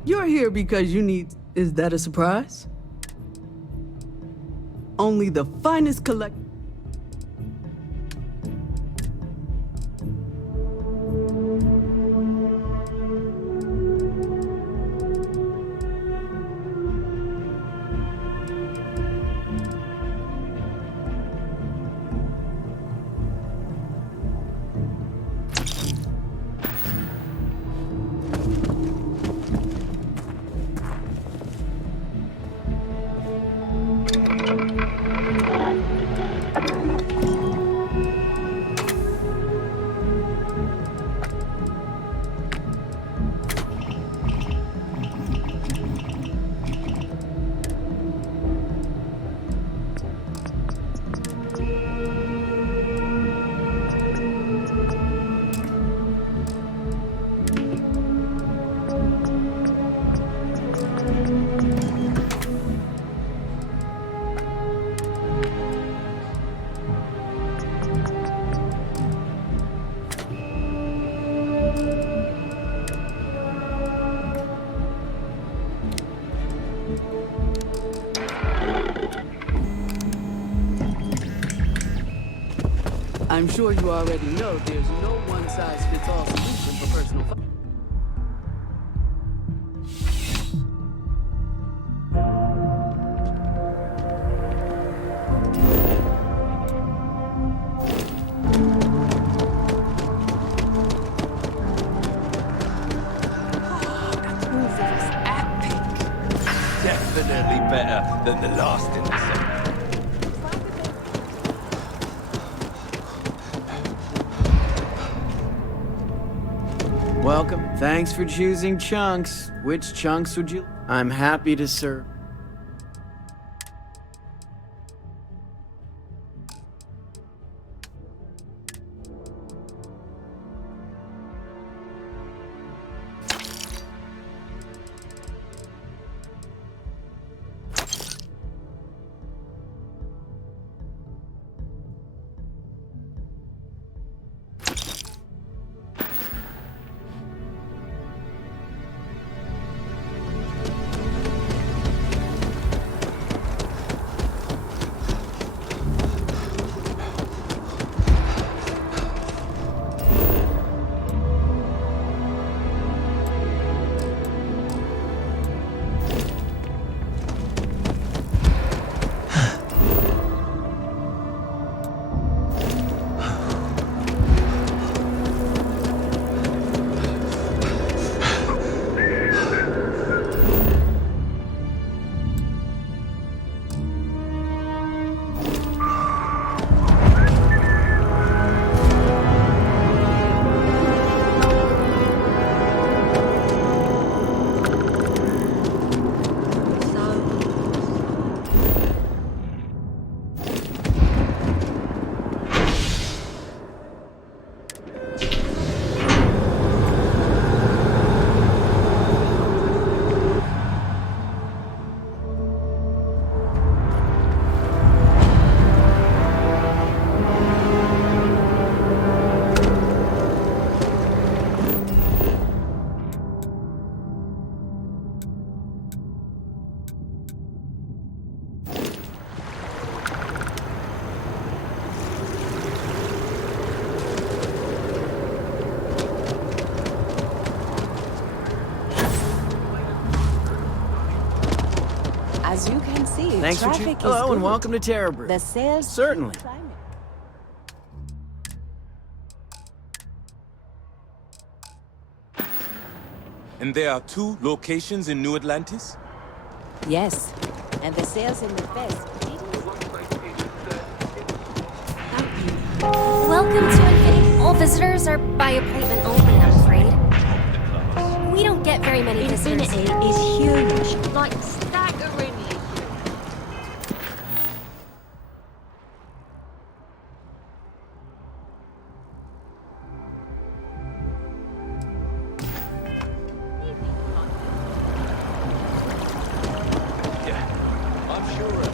You're here because you need... Is that a surprise? Only the finest collect... I'm sure you already know there's no one-size-fits-all solution for personal finance. Definitely better than the last in the set. Welcome. Thanks for choosing Chunks. Which chunks would you... I'm happy to serve. Thanks for traffic is Hello and good. welcome to Terrabrew. The sales... Certainly. And there are 2 locations in New Atlantis? Yes, and the sales in the best. Welcome to Infinity. All visitors are by appointment only, I'm afraid. We don't get very many visitors. Infinity is huge. Like staggeringly. I'm sure.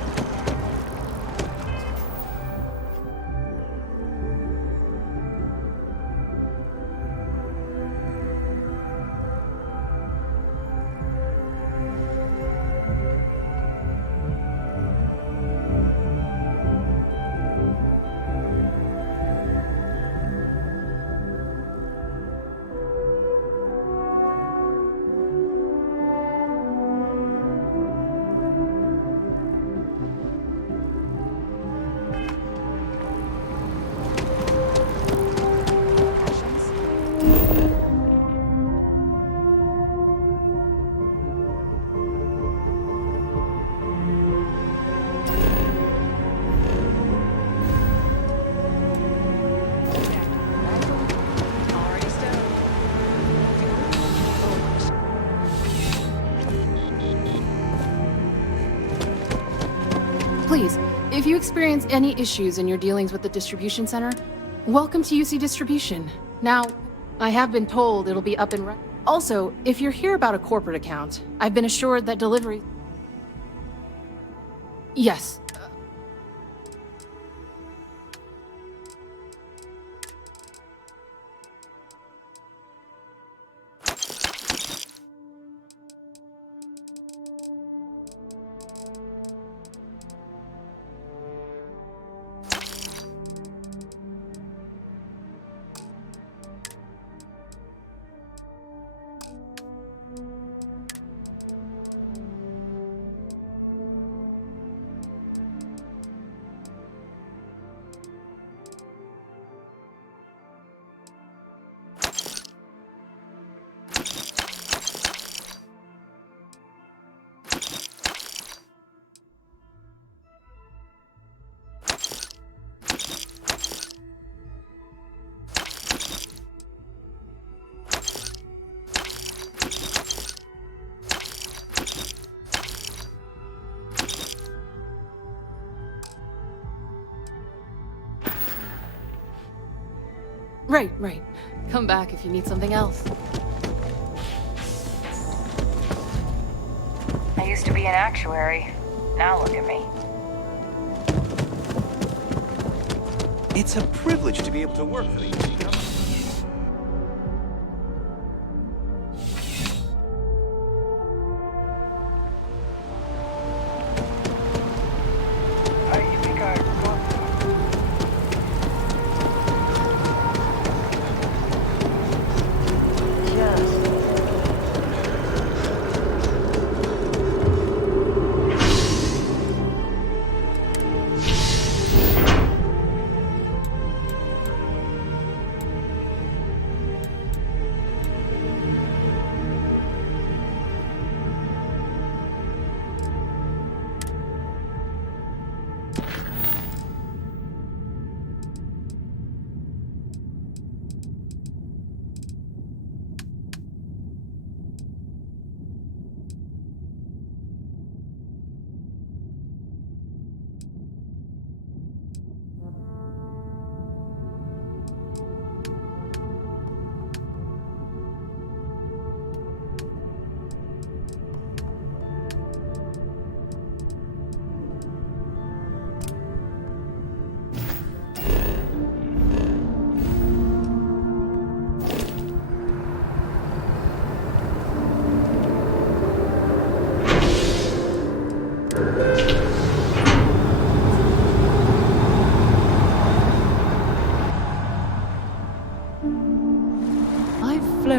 Please, if you experience any issues in your dealings with the distribution center, welcome to UC Distribution. Now, I have been told it'll be up and running. Also, if you're here about a corporate account, I've been assured that delivery... Yes. Right. Come back if you need something else. I used to be an actuary. Now look at me. It's a privilege to be able to work for the UC government.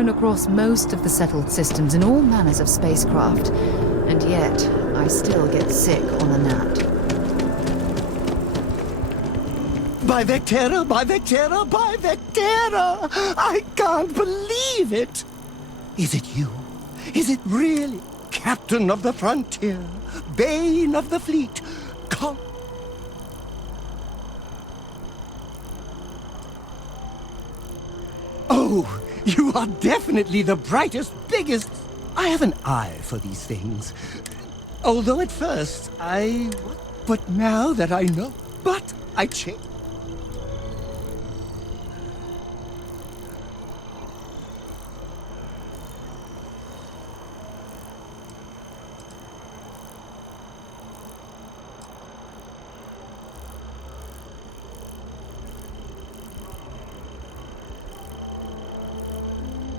Across most of the settled systems in all manners of spacecraft, and yet I still get sick on a gnat. By Vectera, by Vectera, by Vectera! I can't believe it! Is it you? Is it really? Captain of the frontier, Bane of the fleet, Oh, you are definitely the brightest, biggest... I have an eye for these things. Although at first, But now that I know... But I changed...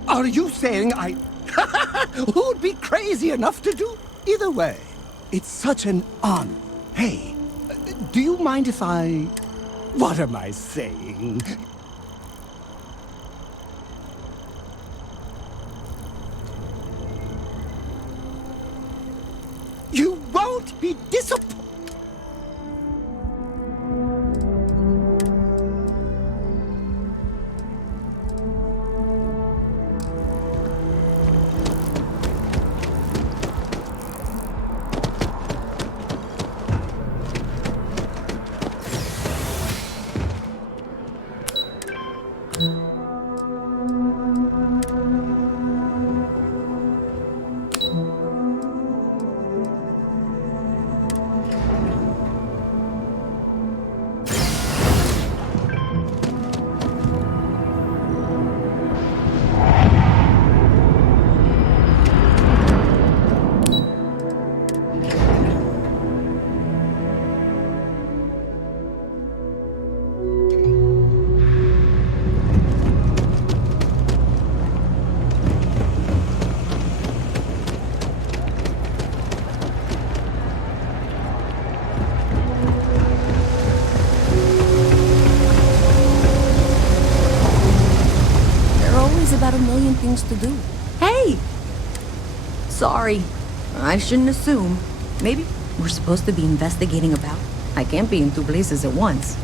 Are you saying Who'd be crazy enough to do? Either way, it's such an honor. Hey, do you mind if I... What am I saying? You won't be disappointed. Things to do. Hey! Sorry. I shouldn't assume. Maybe we're supposed to be investigating about... I can't be in two places at once.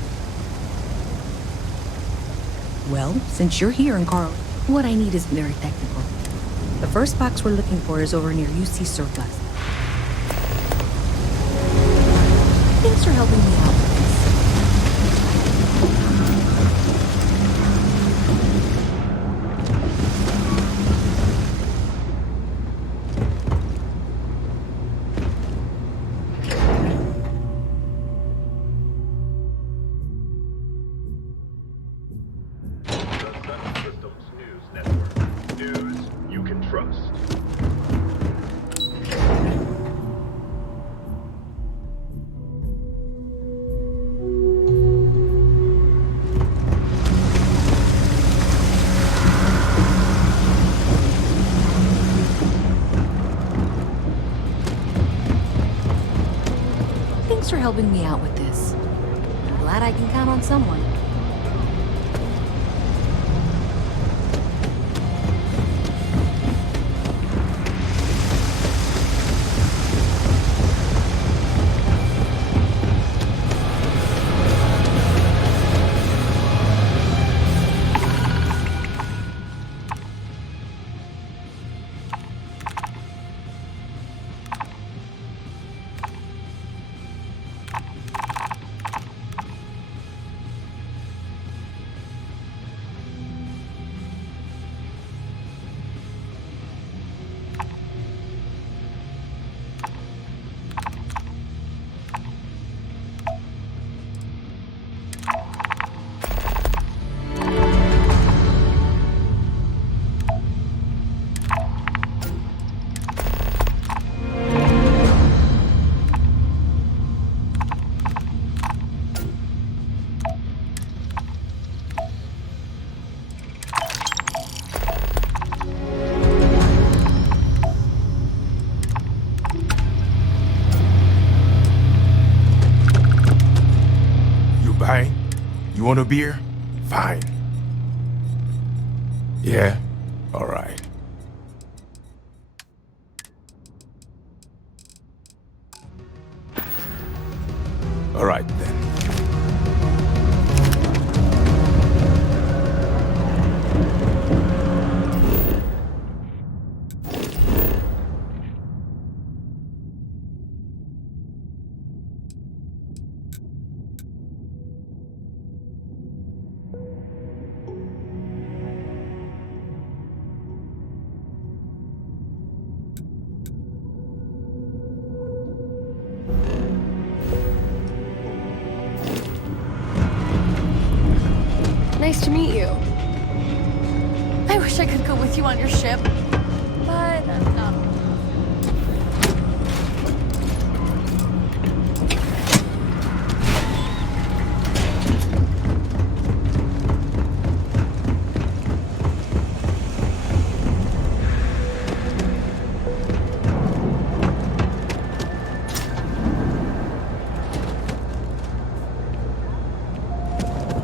Well, since you're here and Carl, what I need is very technical. The first box we're looking for is over near UC Surplus. Thanks for helping me out with this. Thanks for helping me out with this. I'm glad I can count on someone. You want a beer? Fine. Yeah? All right. All right, then. Nice to meet you. I wish I could go with you on your ship, but I'm not.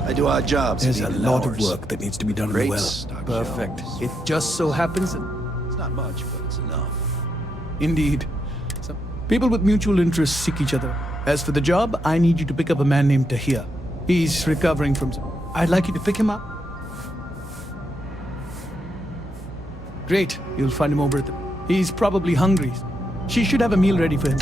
I do our jobs. There's a lot of work that needs to be done well. Perfect. It just so happens that... It's not much, but it's enough. Indeed. Some people with mutual interests seek each other. As for the job, I need you to pick up a man named Tahir. He's recovering from... I'd like you to pick him up. Great. You'll find him over at the... He's probably hungry. She should have a meal ready for him.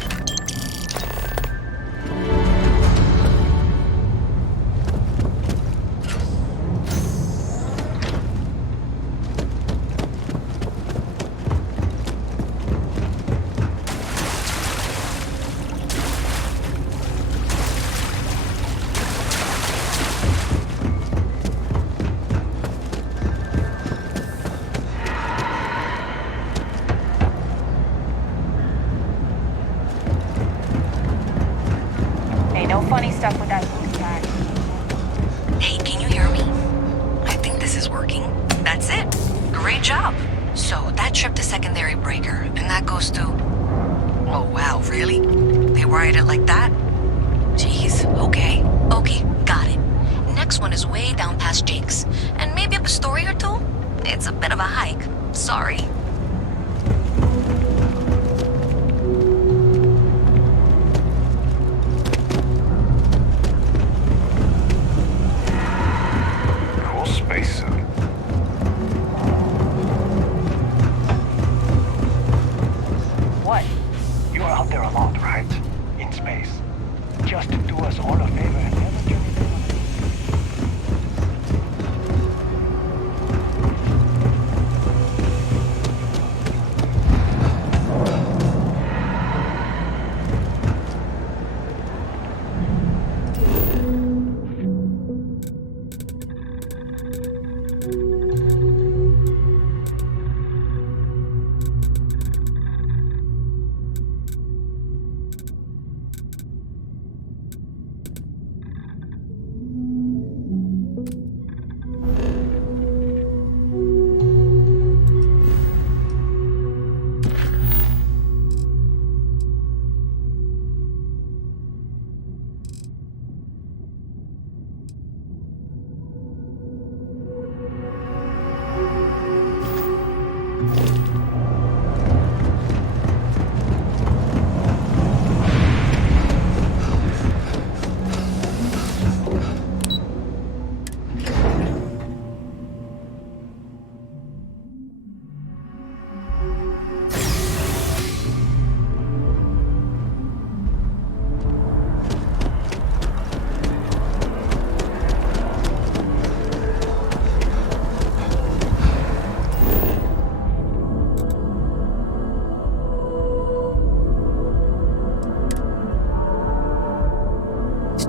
Funny stuff with that loose guy. Hey, can you hear me? I think this is working. That's it. Great job. So that tripped the secondary breaker, and that goes to... Oh, wow, really? They wired it like that? Jeez, okay. Okay, got it. Next one is way down past Jake's, and maybe up a story or two? It's a bit of a hike. Sorry. What? You are out there a lot, right? In space. Just do us all a favor and never join them.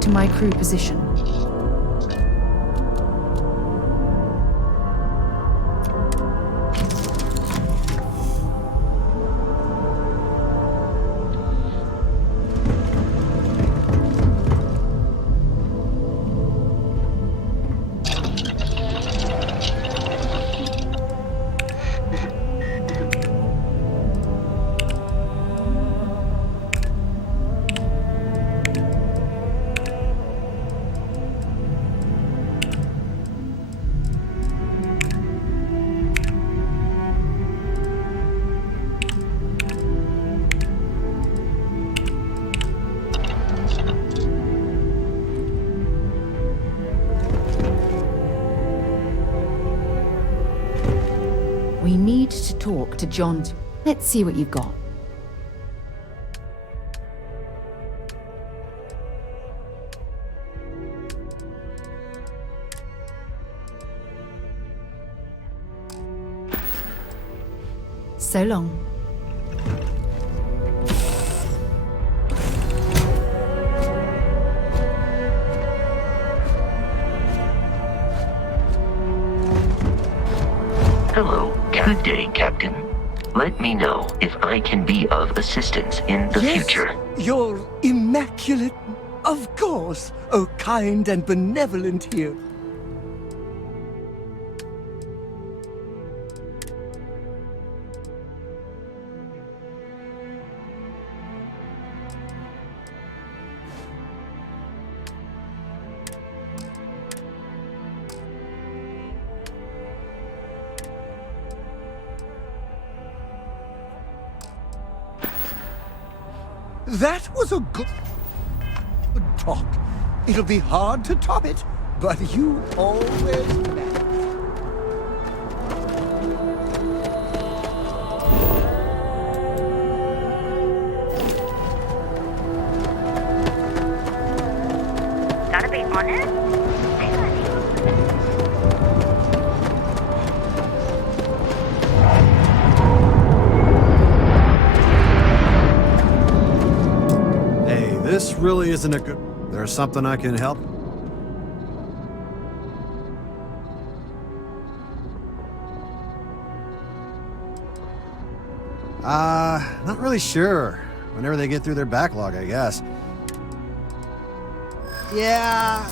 To my crew position. We need to talk to John. Let's see what you've got. So long. Hello. Good day, Captain. Let me know if I can be of assistance in the future. You're immaculate. Of course. Oh, kind and benevolent here. That was a good talk. It'll be hard to top it, but you always manage. Gotta be honest. This really isn't a good... There's something I can help? Not really sure. Whenever they get through their backlog, I guess. Yeah...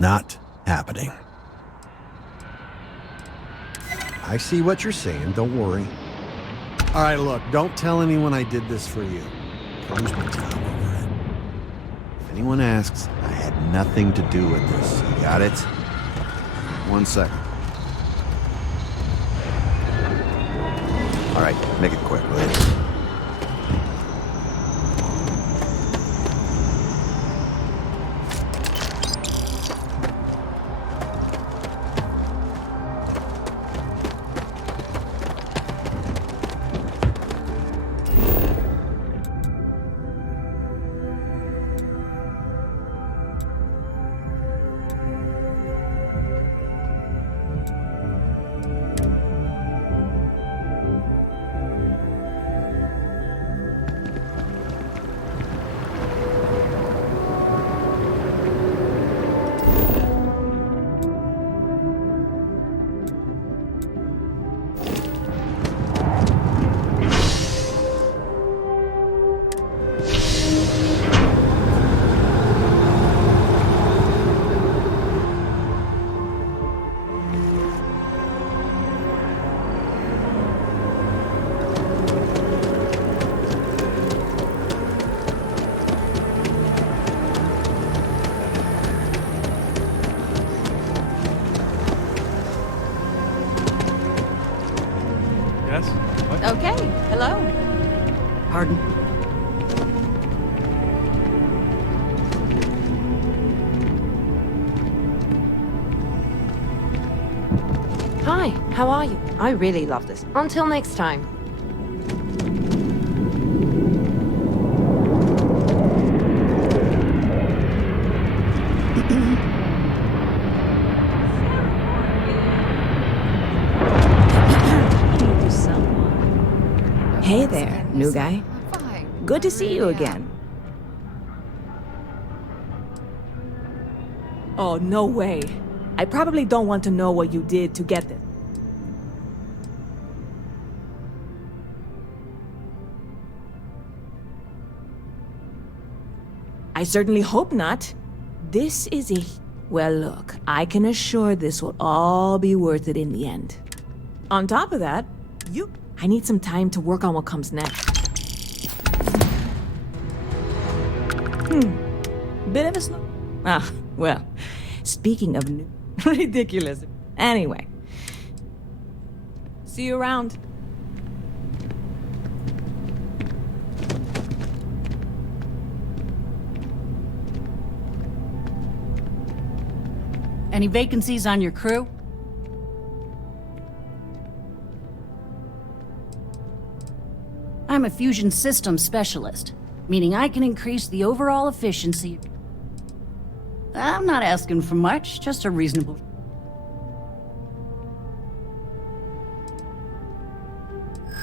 Not happening. I see what you're saying, don't worry. Alright, look, don't tell anyone I did this for you. Close my tongue over it. If anyone asks, I had nothing to do with this. You got it? 1 second. Alright, make it quick, will you? Okay, hello. Pardon? Hi, how are you? I really love this. Until next time. Hey there, new guy. Good to see you again. Oh, no way. I probably don't want to know what you did to get this. I certainly hope not. This is a... Well, look, I can assure this will all be worth it in the end. On top of that, I need some time to work on what comes next. Bit of a slow. Ah, well, speaking of new, ridiculous. Anyway, see you around. Any vacancies on your crew? I'm a fusion systems specialist, meaning I can increase the overall efficiency. I'm not asking for much, just a reasonable...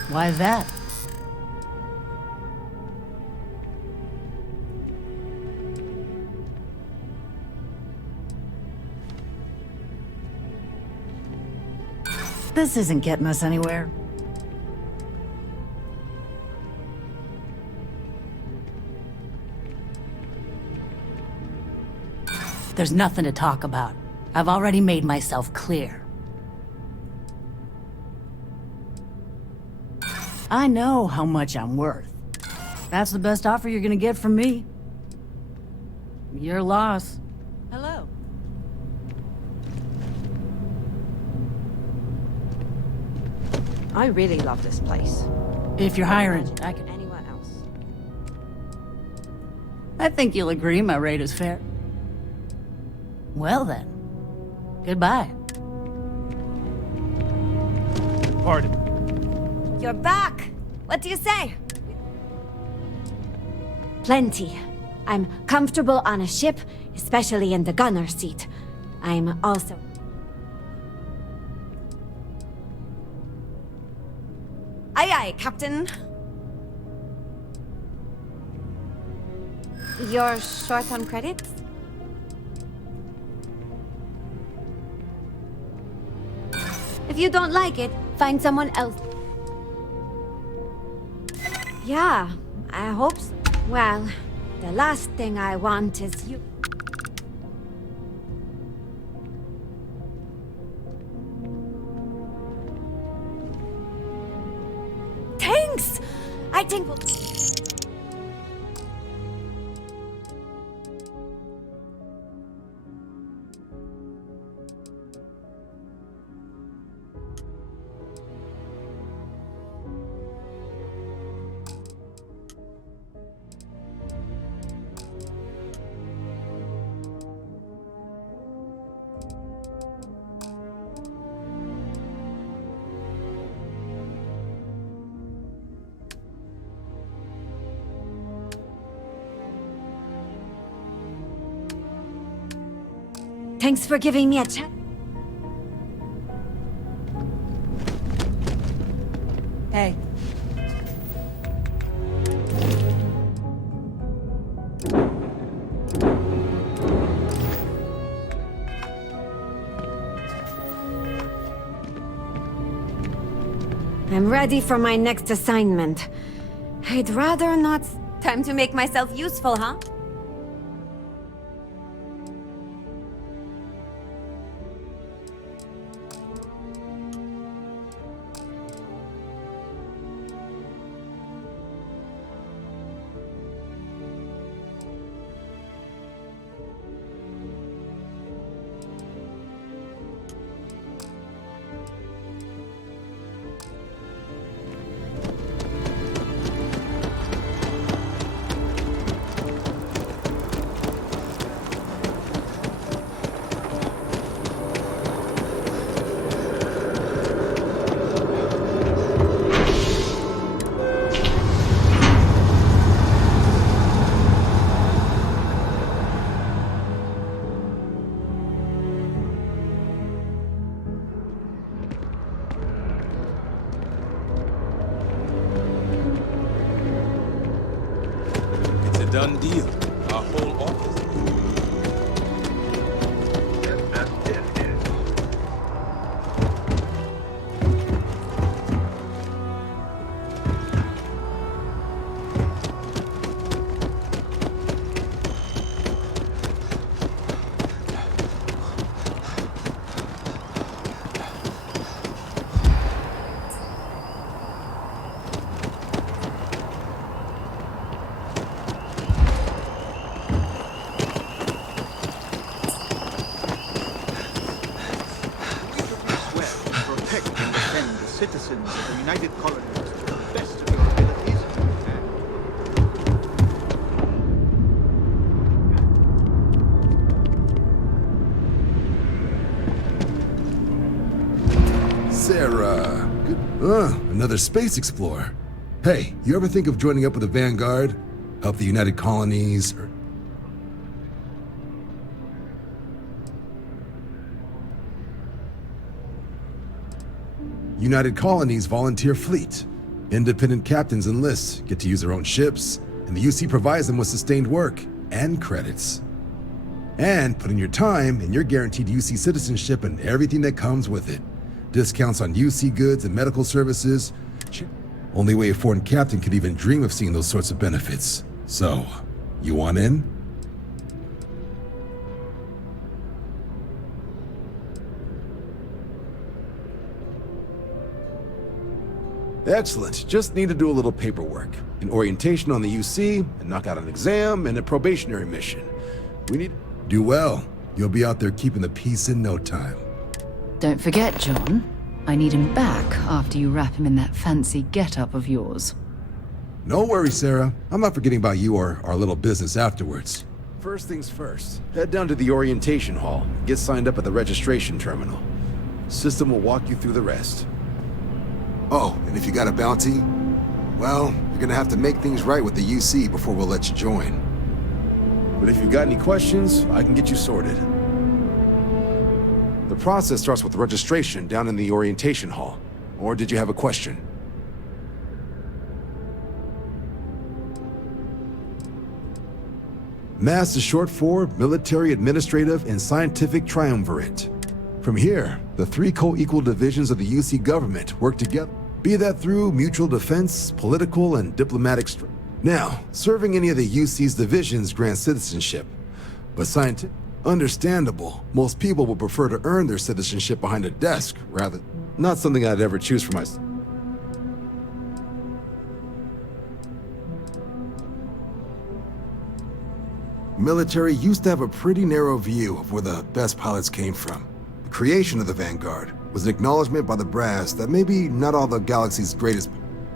Why is that? This isn't getting us anywhere. There's nothing to talk about. I've already made myself clear. I know how much I'm worth. That's the best offer you're gonna get from me. Your loss. Hello. I really love this place. If you're hiring, I can anyone else. I think you'll agree my rate is fair. Well then, goodbye. Pardon. You're back. What do you say? Plenty. I'm comfortable on a ship, especially in the gunner seat. I'm also... Aye aye, Captain. You're short on credits? If you don't like it, find someone else. Yeah, I hope so. Well, the last thing I want is you... Thanks! I think we'll... Thanks for giving me a chance. Hey. I'm ready for my next assignment. I'd rather not... Time to make myself useful, huh? Done deal. Our whole office. protect and defend the citizens of the United Colonies to the best of your abilities. Sarah. Good. Another space explorer. Hey, you ever think of joining up with the Vanguard? Help the United Colonies? United Colonies Volunteer Fleet. Independent captains enlist, get to use their own ships, and the UC provides them with sustained work and credits. And put in your time, and you're guaranteed UC citizenship and everything that comes with it. Discounts on UC goods and medical services. Only way a foreign captain could even dream of seeing those sorts of benefits. So, you want in? Excellent. Just need to do a little paperwork. An orientation on the UC, and knock out an exam, and a probationary mission. We need... Do well. You'll be out there keeping the peace in no time. Don't forget, John. I need him back after you wrap him in that fancy get-up of yours. No worries, Sarah. I'm not forgetting about you or our little business afterwards. First things first. Head down to the orientation hall. Get signed up at the registration terminal. System will walk you through the rest. Oh, and if you got a bounty, well, you're gonna have to make things right with the UC before we'll let you join. But if you've got any questions, I can get you sorted. The process starts with registration down in the orientation hall. Or did you have a question? MASS is short for Military, Administrative, and Scientific Triumvirate. From here, the three co-equal divisions of the UC government work together, be that through mutual defense, political, and diplomatic strength. Now, serving any of the UC's divisions grants citizenship, but scientific, understandable, most people would prefer to earn their citizenship behind a desk, rather, not something I'd ever choose for myself. Military used to have a pretty narrow view of where the best pilots came from. The creation of the Vanguard was an acknowledgement by the brass that maybe not all the galaxy's greatest,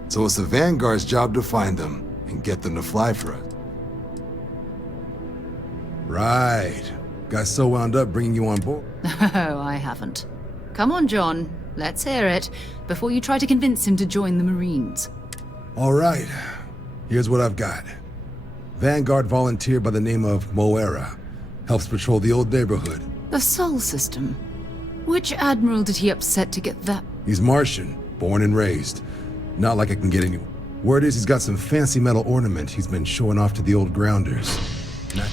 so it's the Vanguard's job to find them and get them to fly for us. Right. Got so wound up bringing you on board. Oh, I haven't. Come on, John. Let's hear it, before you try to convince him to join the Marines. All right. Here's what I've got. Vanguard volunteer by the name of Moera. Helps patrol the old neighborhood. The Sol system. Which admiral did he upset to get that? He's Martian, born and raised. Not like I can get any... Word is he's got some fancy metal ornament he's been showing off to the old grounders. Not...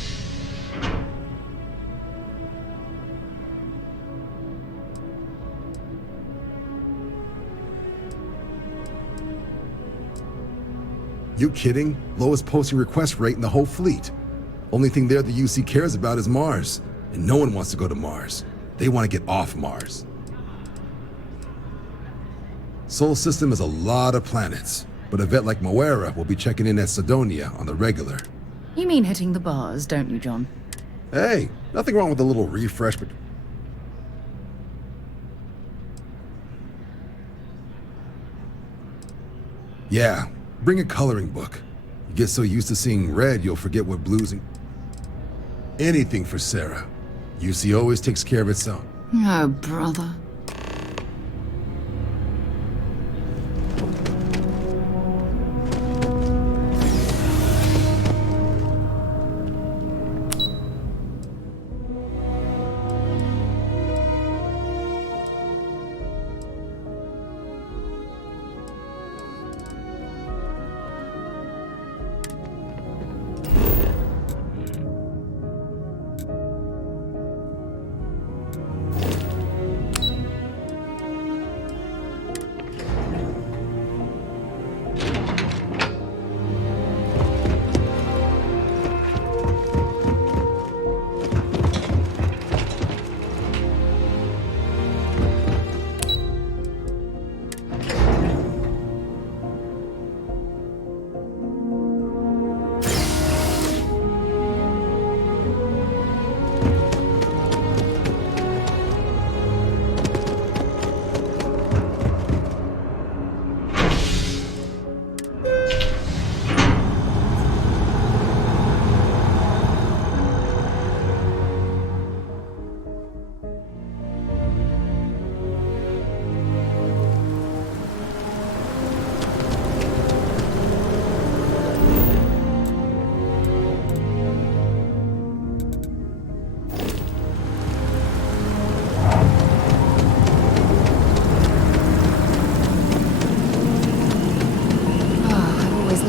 You kidding? Lowest posting request rate in the whole fleet. Only thing there the UC cares about is Mars. And no one wants to go to Mars. They want to get off Mars. Sol system has a lot of planets, but a vet like Moera will be checking in at Sidonia on the regular. You mean hitting the bars, don't you, John? Hey, nothing wrong with a little refresh, but... Yeah, bring a coloring book. You get so used to seeing red, you'll forget what blues and... Anything for Sarah. UC always takes care of itself. Oh, brother.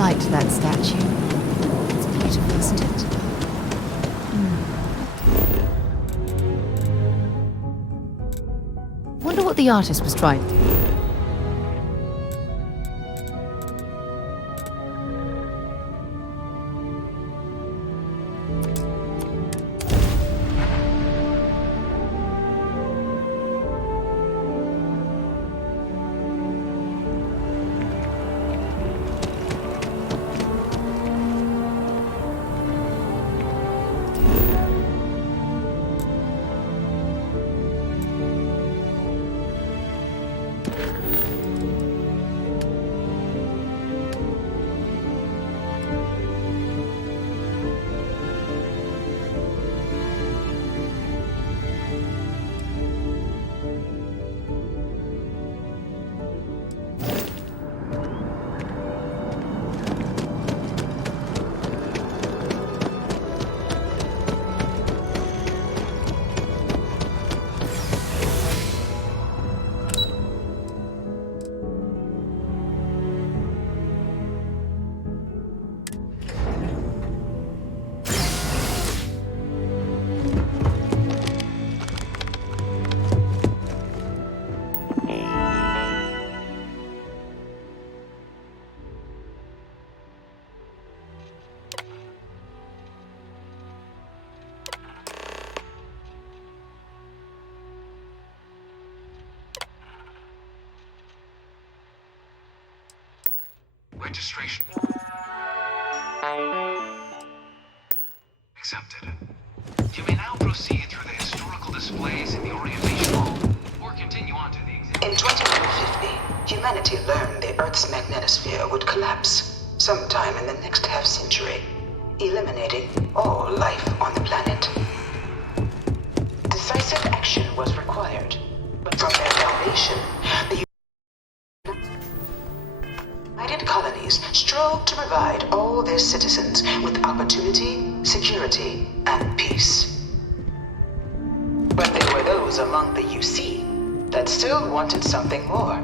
liked that statue. It's beautiful, isn't it? Wonder what the artist was trying. Registration. Accepted. You may now proceed through the historical displays in the orientation hall, or continue on to the exhibit. In 2350, humanity learned the Earth's magnetosphere would collapse sometime in the next half-century, eliminating all life on the planet. Decisive action was required, but from their foundation, the United Colonies strove to provide all their citizens with opportunity, security, and peace. But there were those among the UC that still wanted something more.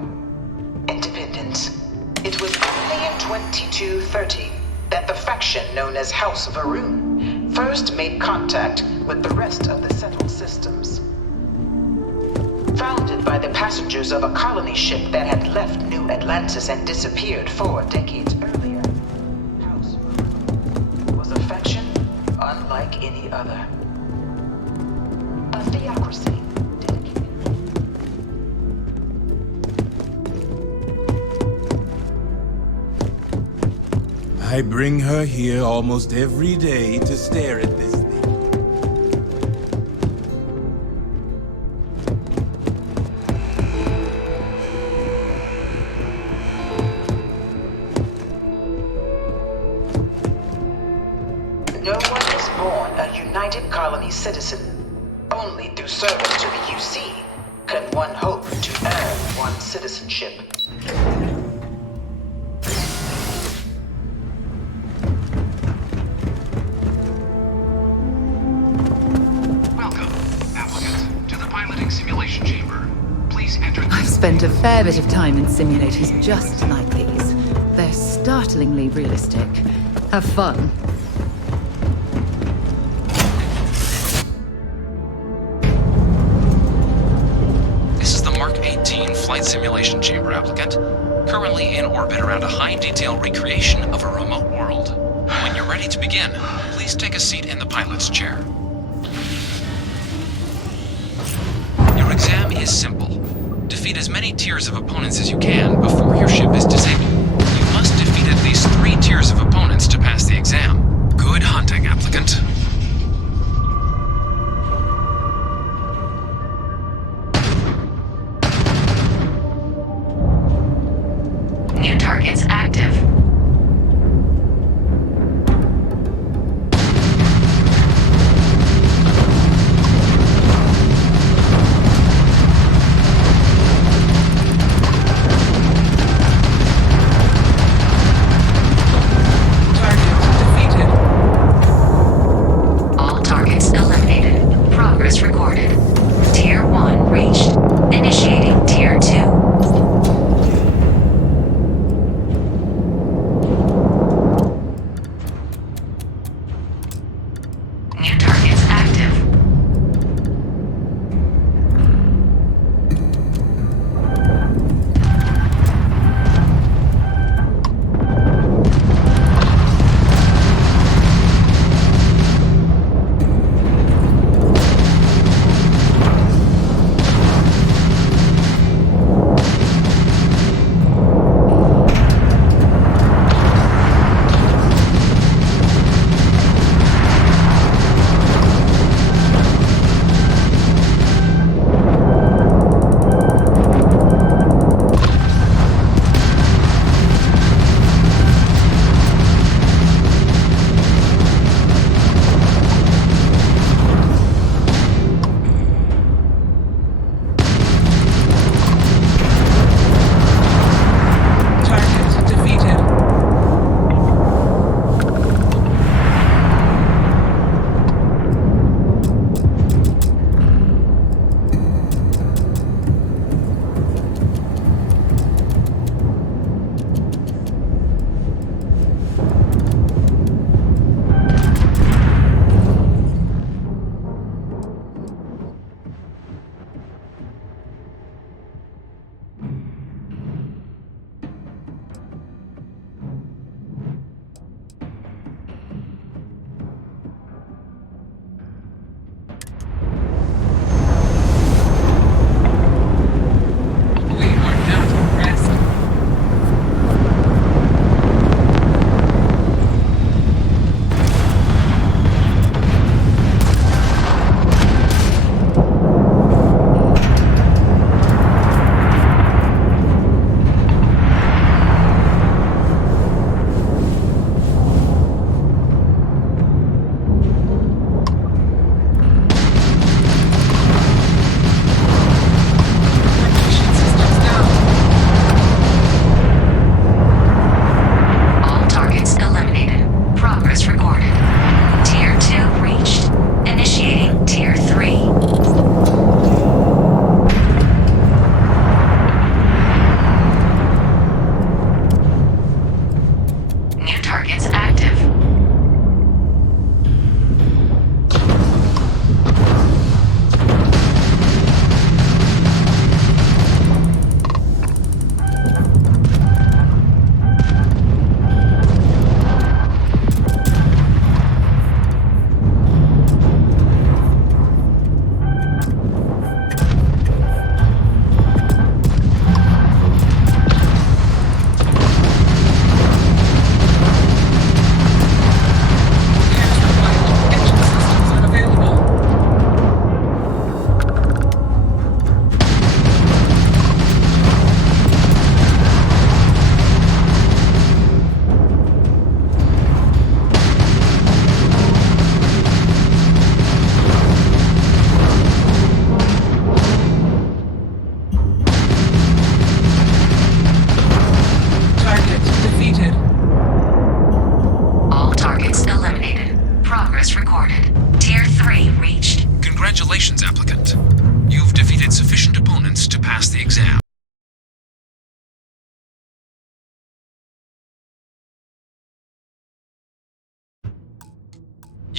Independence. It was only in 2230 that the faction known as House Varun first made contact with the rest of the settled systems. Founded by the passengers of a colony ship that had left New Atlantis and disappeared 4 decades earlier, House Varun was a faction unlike any other. A theocracy dedicated. I bring her here almost every day to stare at this thing. No one is born a United Colony citizen. Only through service to the UC can one hope to earn one's citizenship. Welcome, applicant, to the piloting simulation chamber. Please enter. I've spent a fair bit of time in simulators just like these. They're startlingly realistic. Have fun. Flight simulation chamber applicant, currently in orbit around a high-detail recreation of a remote world. When you're ready to begin, please take a seat in the pilot's chair. Your exam is simple. Defeat as many tiers of opponents as you can before your ship is disabled. You must defeat at least 3 tiers of opponents to pass the exam. Good hunting, applicant. New targets active. Target defeated.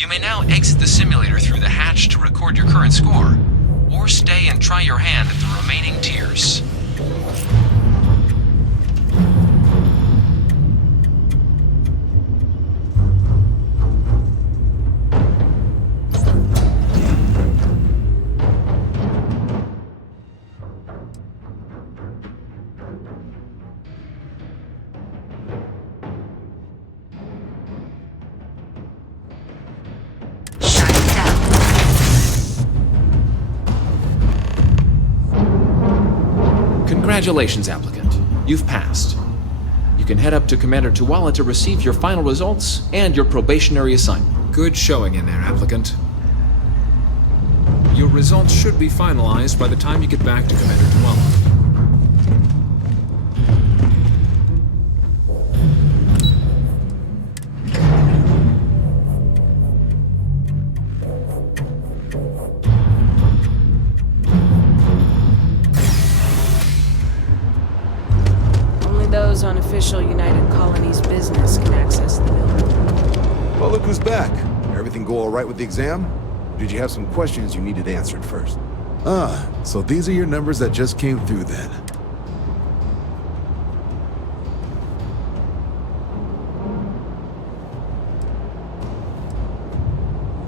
You may now exit the simulator through the hatch to record your current score, or stay and try your hand at the remaining tiers. Congratulations, applicant. You've passed. You can head up to Commander Tuwala to receive your final results and your probationary assignment. Good showing in there, applicant. Your results should be finalized by the time you get back to Commander Tuwala. Those on official United Colonies business can access the building. Well, look who's back. Everything go all right with the exam? Or did you have some questions you needed answered first? So these are your numbers that just came through then.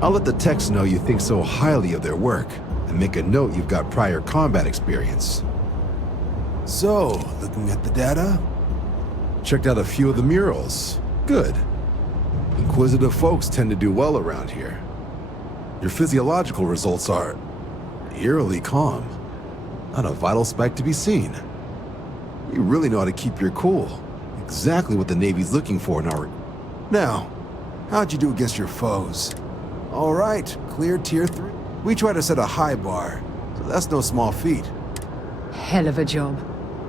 I'll let the techs know you think so highly of their work, and make a note you've got prior combat experience. So, looking at the data? Checked out a few of the murals. Good. Inquisitive folks tend to do well around here. Your physiological results are eerily calm. Not a vital spike to be seen. You really know how to keep your cool. Exactly what the Navy's looking for in our... Now, how'd you do against your foes? All right, clear tier 3. We try to set a high bar, so that's no small feat. Hell of a job.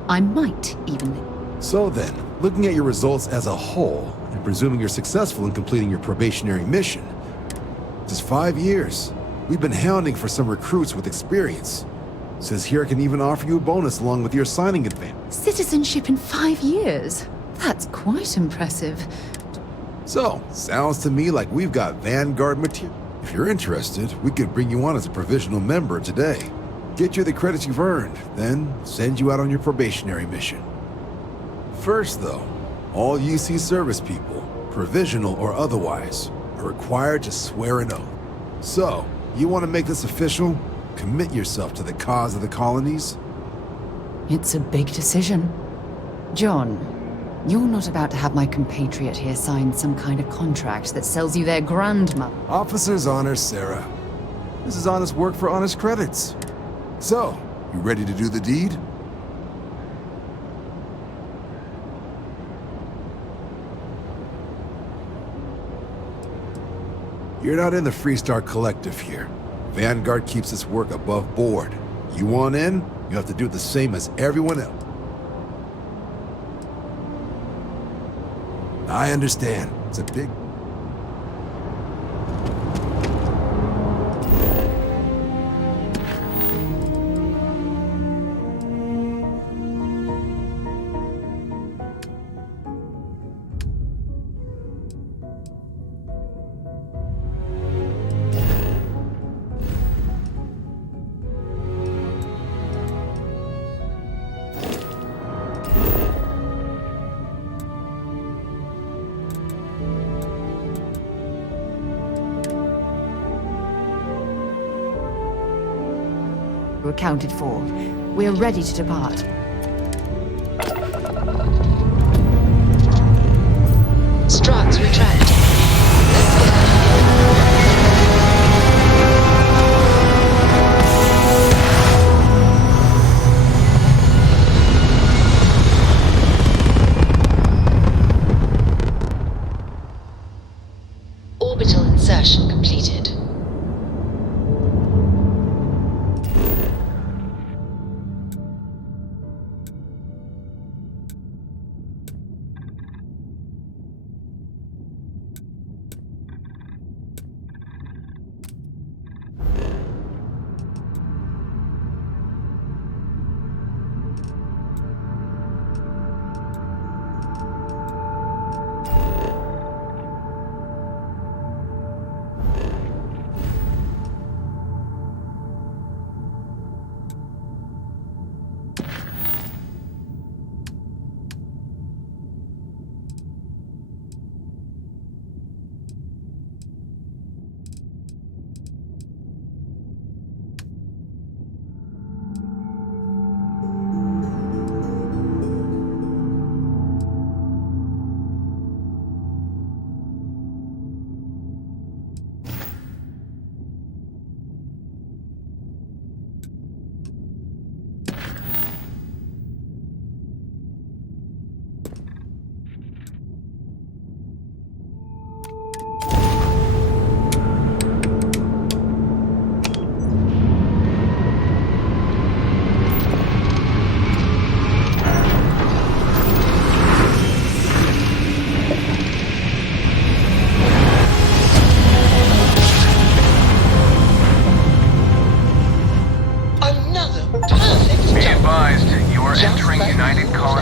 I might even... So then, looking at your results as a whole, and presuming you're successful in completing your probationary mission, just 5 years. We've been hounding for some recruits with experience. Says here I can even offer you a bonus along with your signing advance. Citizenship in 5 years? That's quite impressive. So, sounds to me like we've got Vanguard material. If you're interested, we could bring you on as a provisional member today. Get you the credits you've earned, then send you out on your probationary mission. First, though, all UC service people, provisional or otherwise, are required to swear an oath. So, you want to make this official? Commit yourself to the cause of the colonies? It's a big decision. John, you're not about to have my compatriot here sign some kind of contract that sells you their grandmother. Officer's honor, Sarah. This is honest work for honest credits. So, you ready to do the deed? You're not in the Freestar Collective here. Vanguard keeps this work above board. You want in, you have to do the same as everyone else. I understand. It's a big... Accounted for. We're ready to depart. Struts retract. Orbital insertion completed.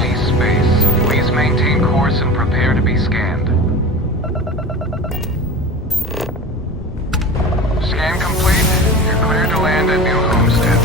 colony space. Please maintain course and prepare to be scanned. Scan complete. You're cleared to land at New Homestead.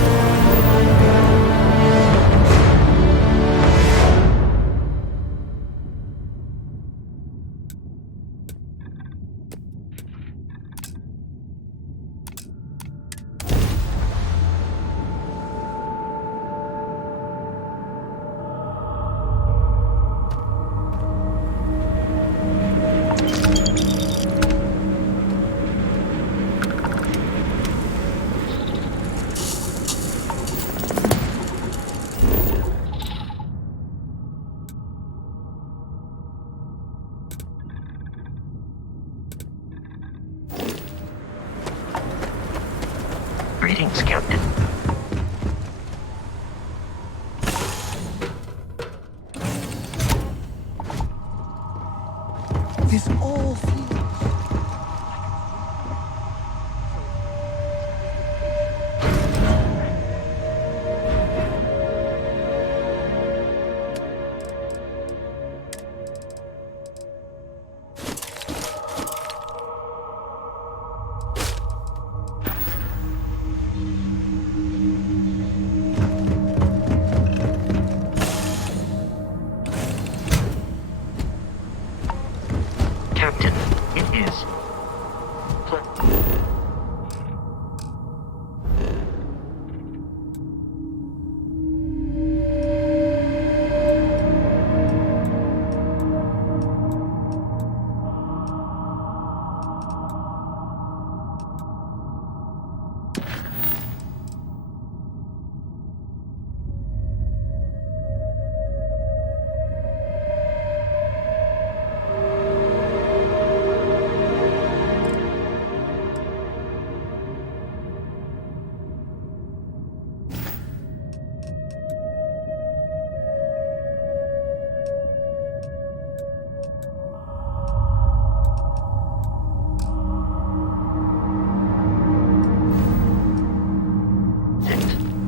Greetings, Captain. This all feels... Captain, it is...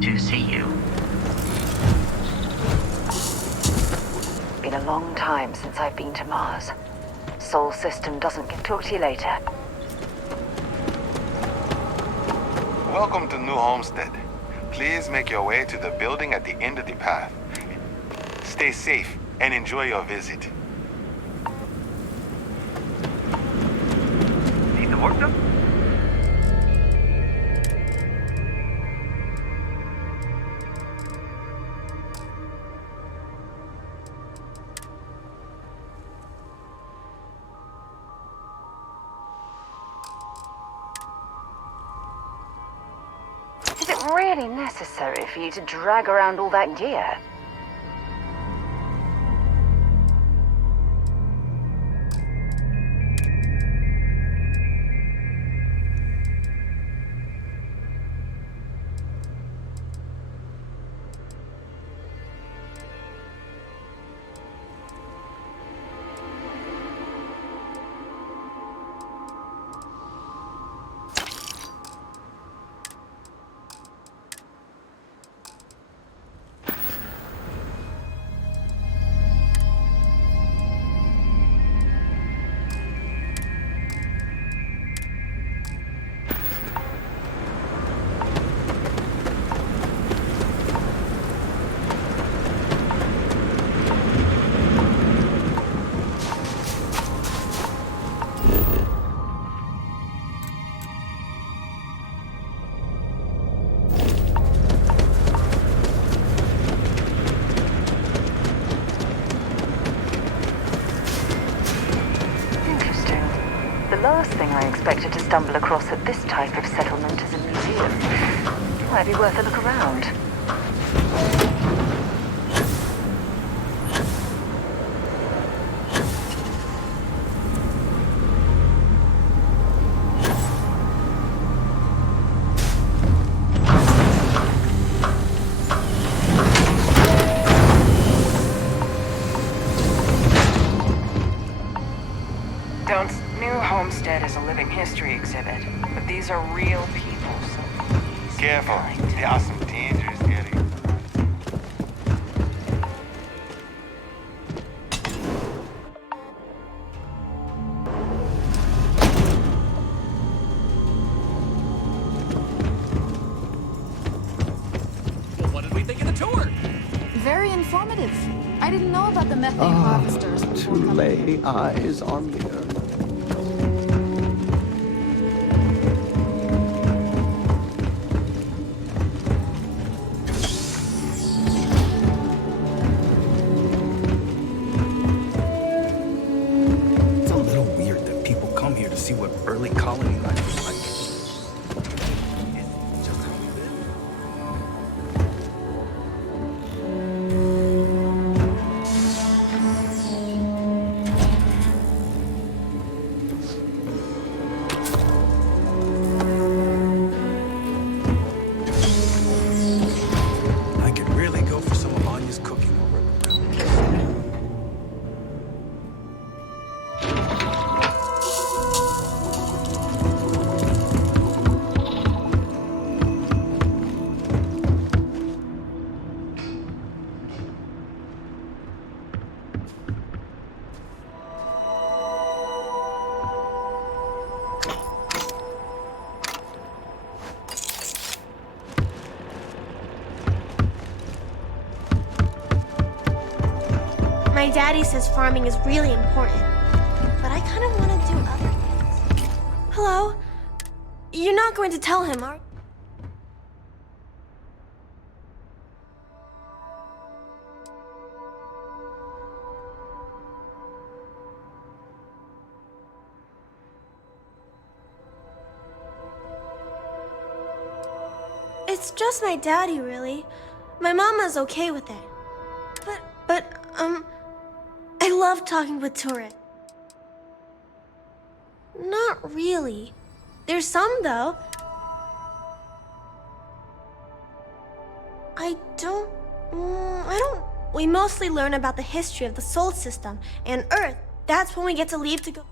to see you. Been a long time since I've been to Mars. Sol system doesn't get... Talk to you later. Welcome to New Homestead. Please make your way to the building at the end of the path. Stay safe and enjoy your visit. Need the work done? Is it really necessary for you to drag around all that gear? The last thing I expected to stumble across at this type of settlement is a museum. Might be worth a look around. Is a living history exhibit, but these are real people, so please careful. There are some dangerous areas. live. I didn't know about the methane harvesters To before coming. lay eyes on the earth. It's a little weird that people come here to see what early colony life was like. It's just how we live. I could really go for some of Anya's cooking over around here. My daddy says farming is really important, but I kind of want to do other things. Hello? You're not going to tell him, are you? It's just my daddy, really. My mama's okay with it. But, I love talking with tourists. Not really. There's some, though. I don't... We mostly learn about the history of the Sol system and Earth. That's when we get to leave to go...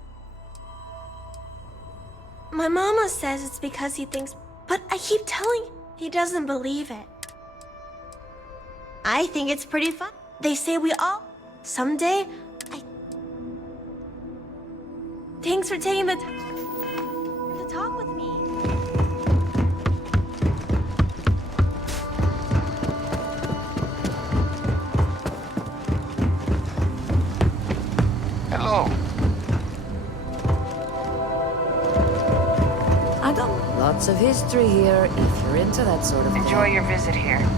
My mama says it's because he thinks... But I keep telling him he doesn't believe it. I think it's pretty fun. They say we all... Someday, Thanks for taking the time to talk with me. Hello. Adam, lots of history here, if you're into that sort of thing. Enjoy your visit here.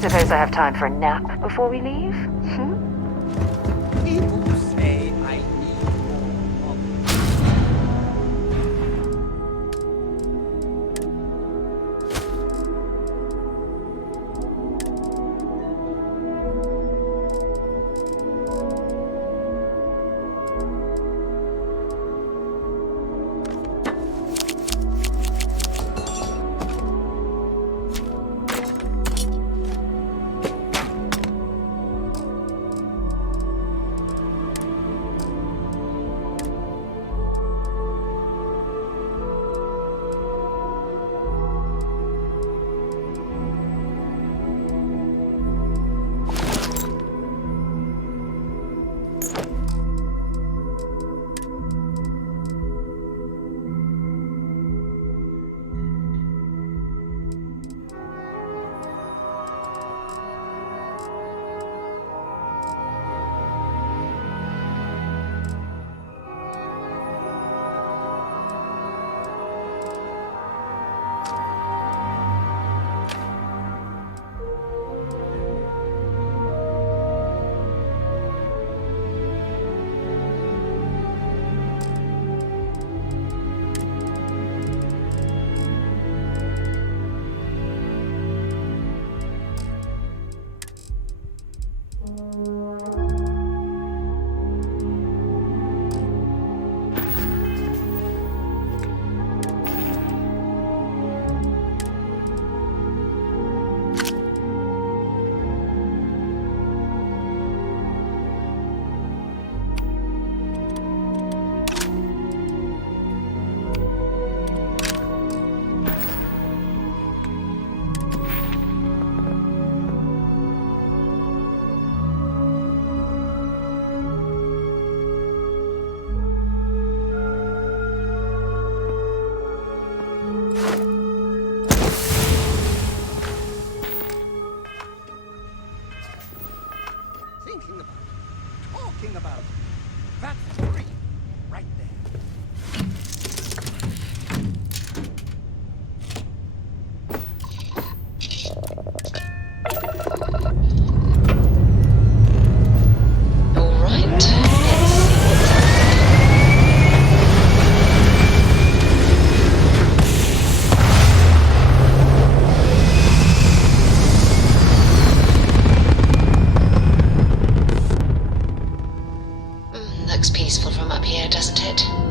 Suppose I have time for a nap before we leave? People say I need more of it.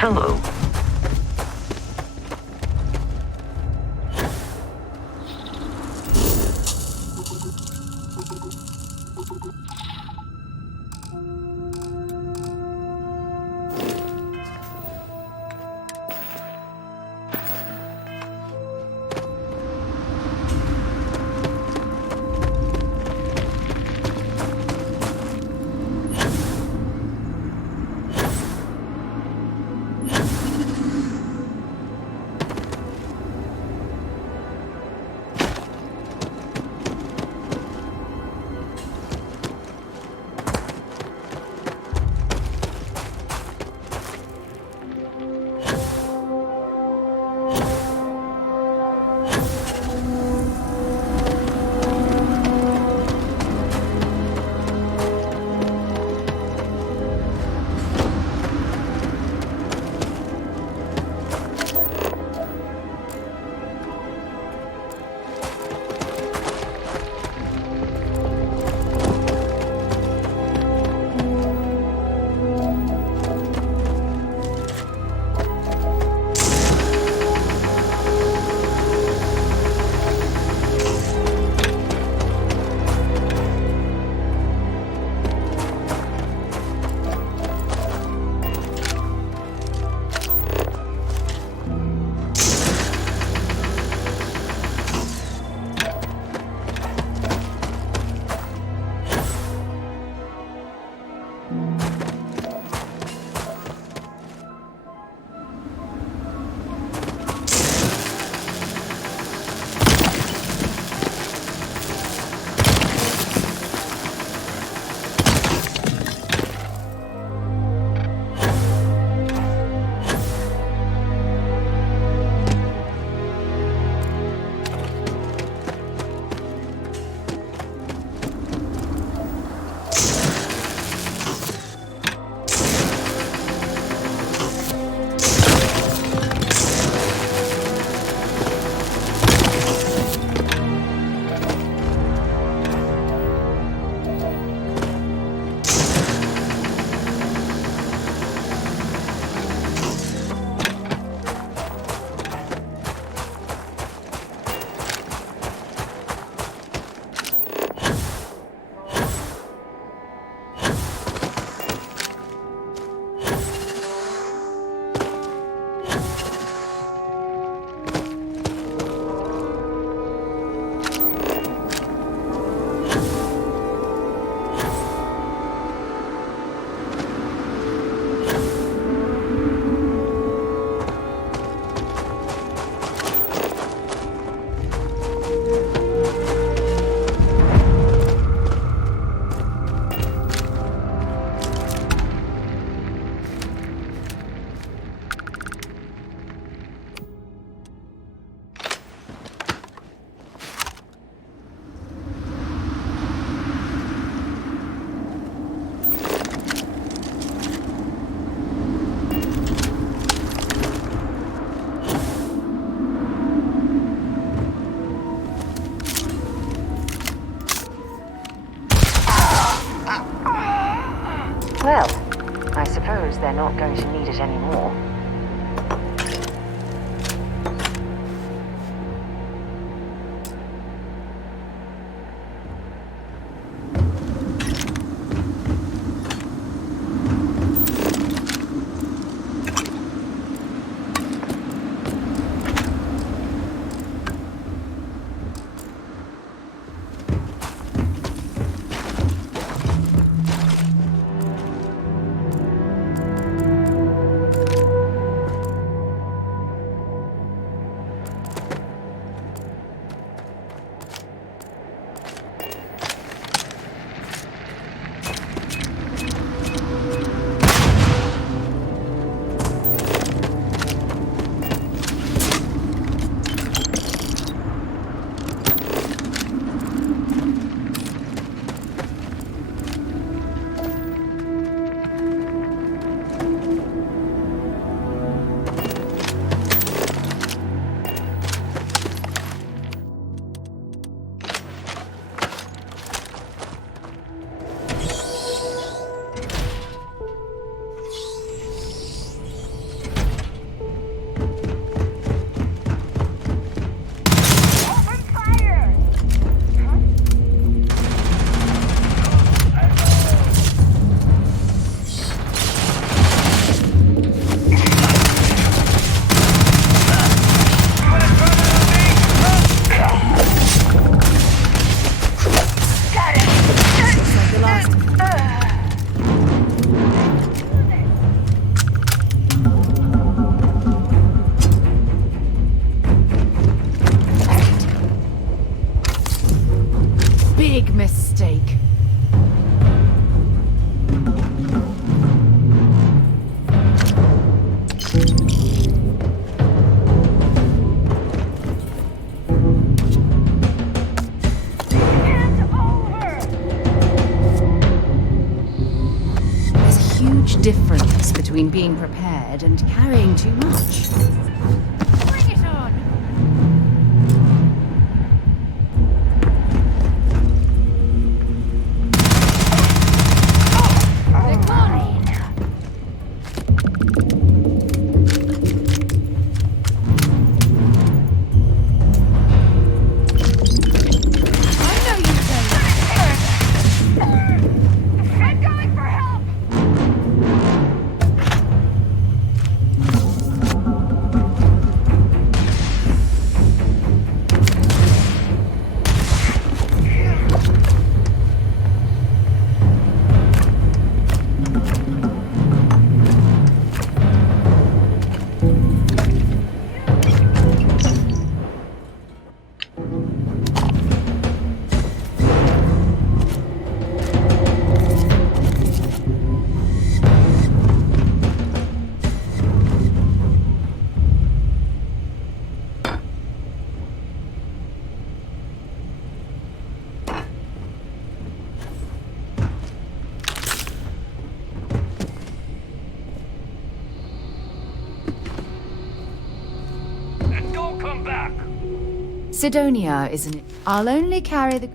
Hello. going to need it anymore. Big mistake. There's a huge difference between being prepared and carrying too much. Bring it on! Sidonia, isn't it? I'll only carry the...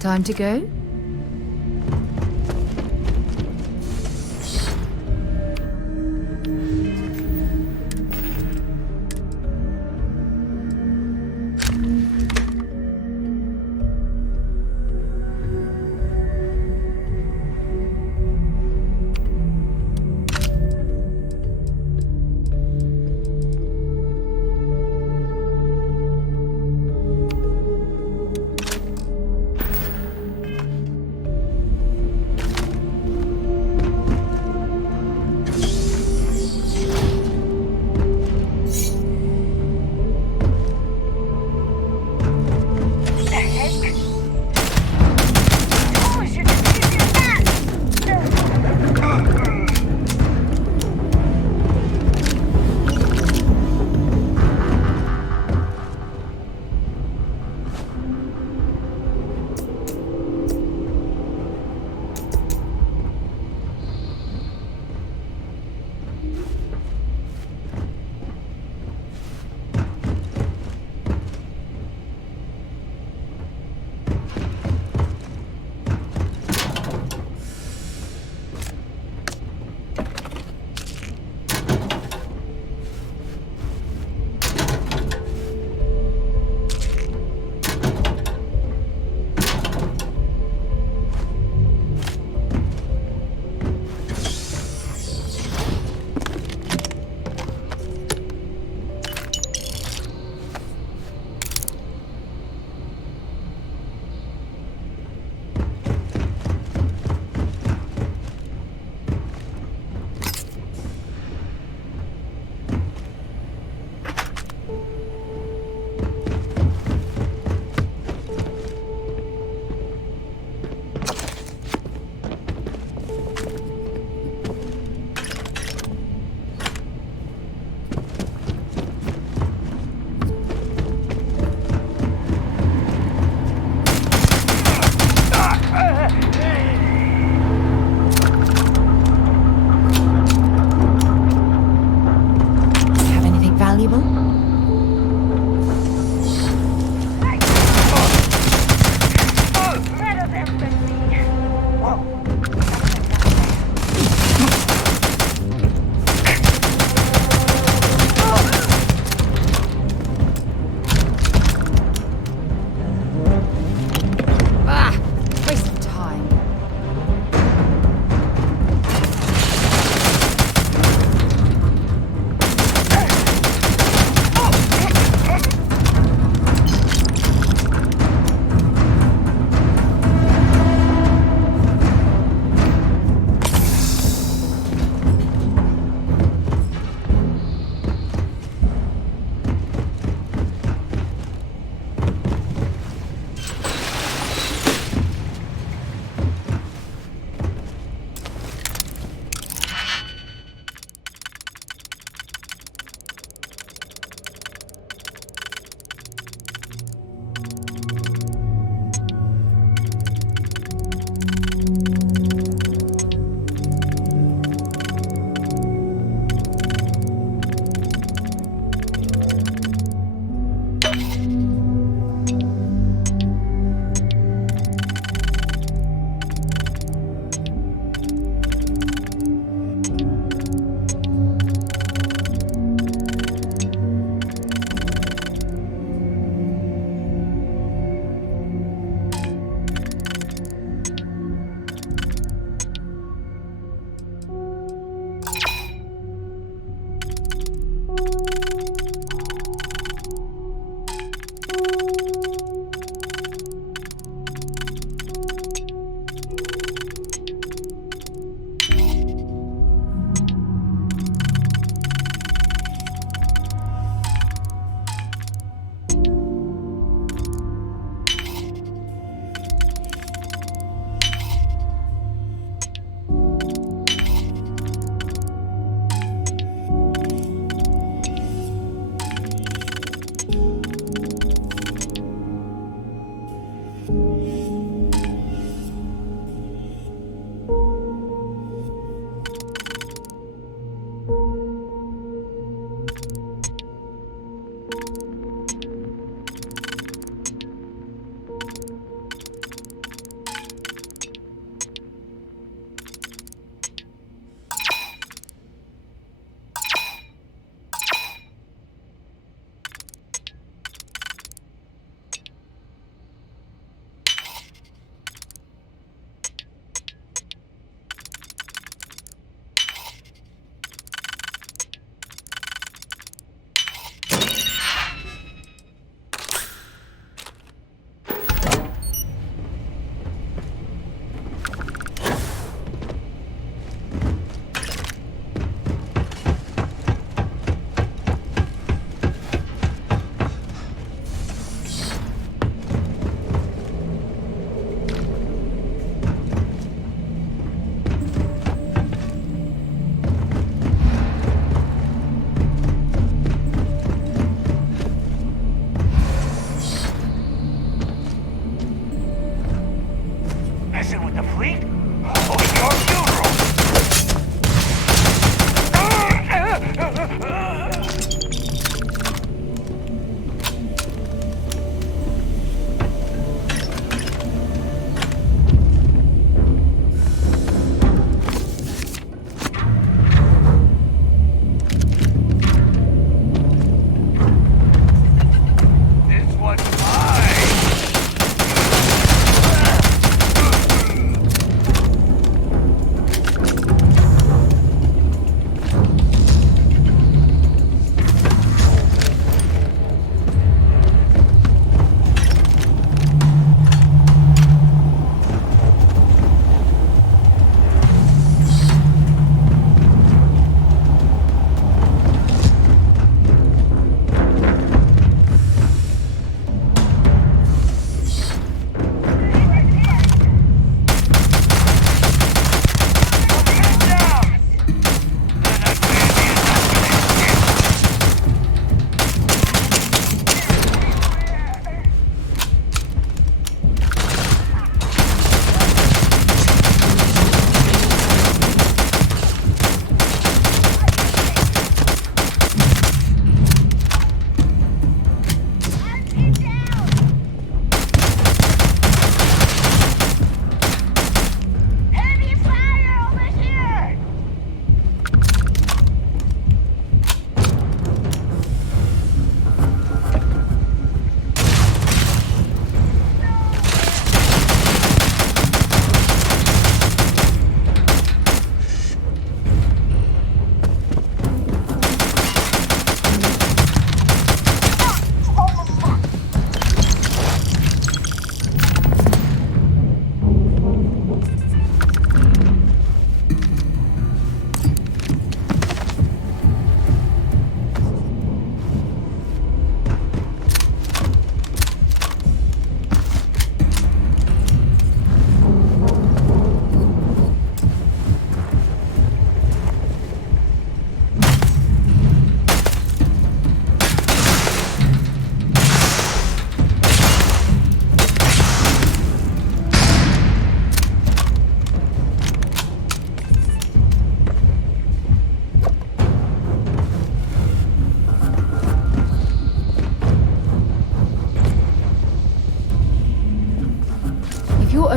Time to go?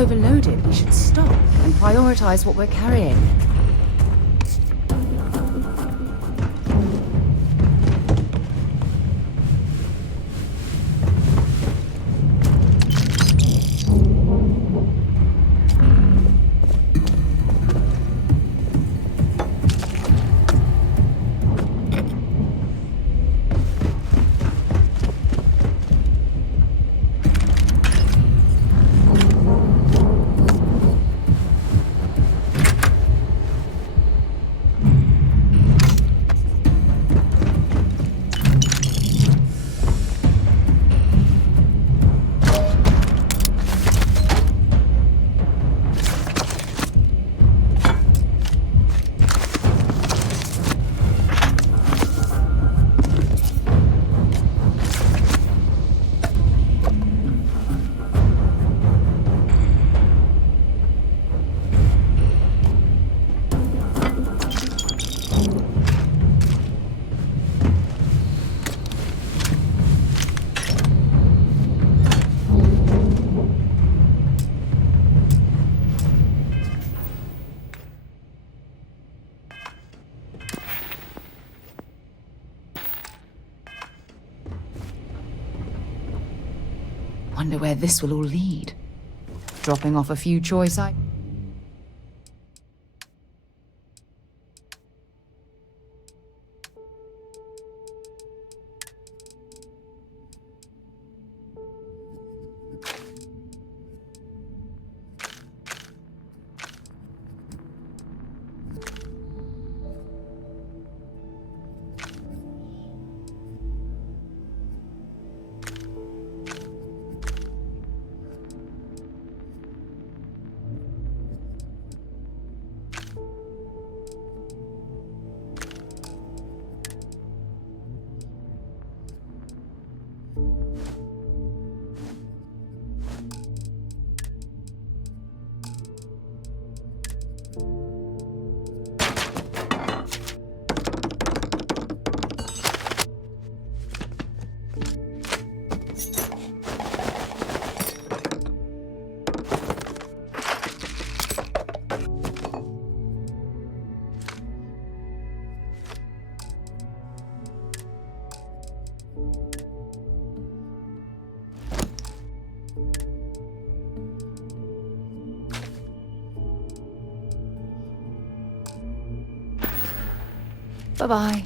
overloaded, we should stop and prioritize what we're carrying. Wonder where this will all lead. Dropping off a few choice items. Bye-bye.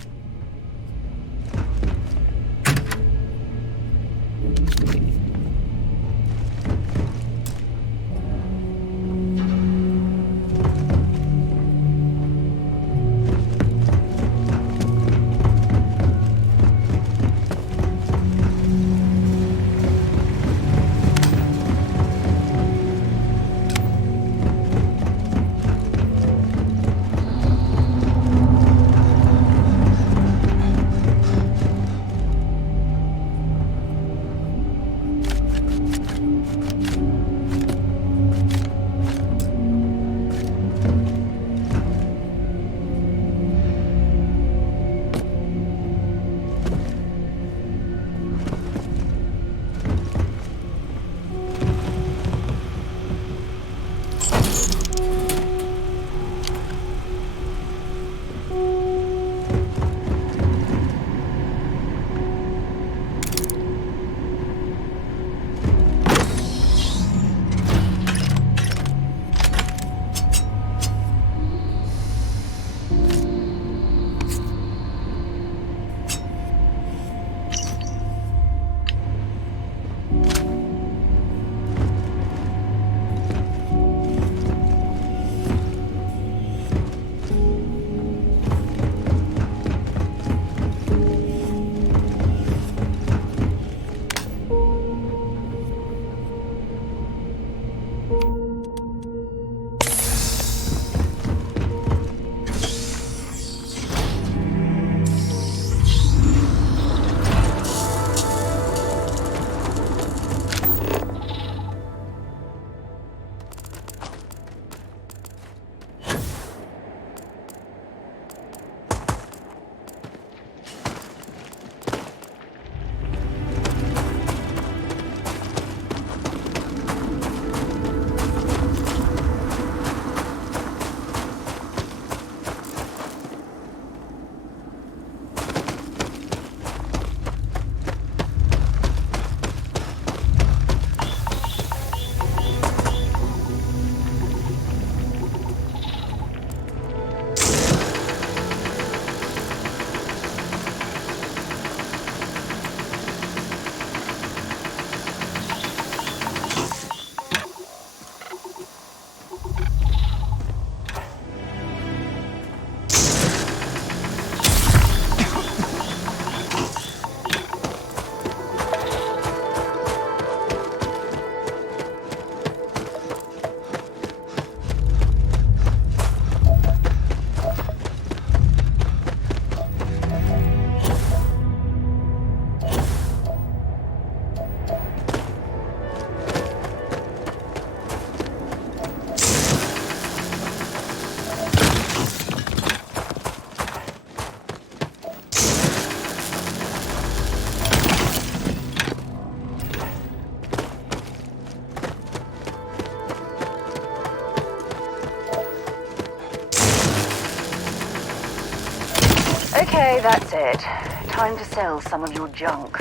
Okay, that's it. Time to sell some of your junk.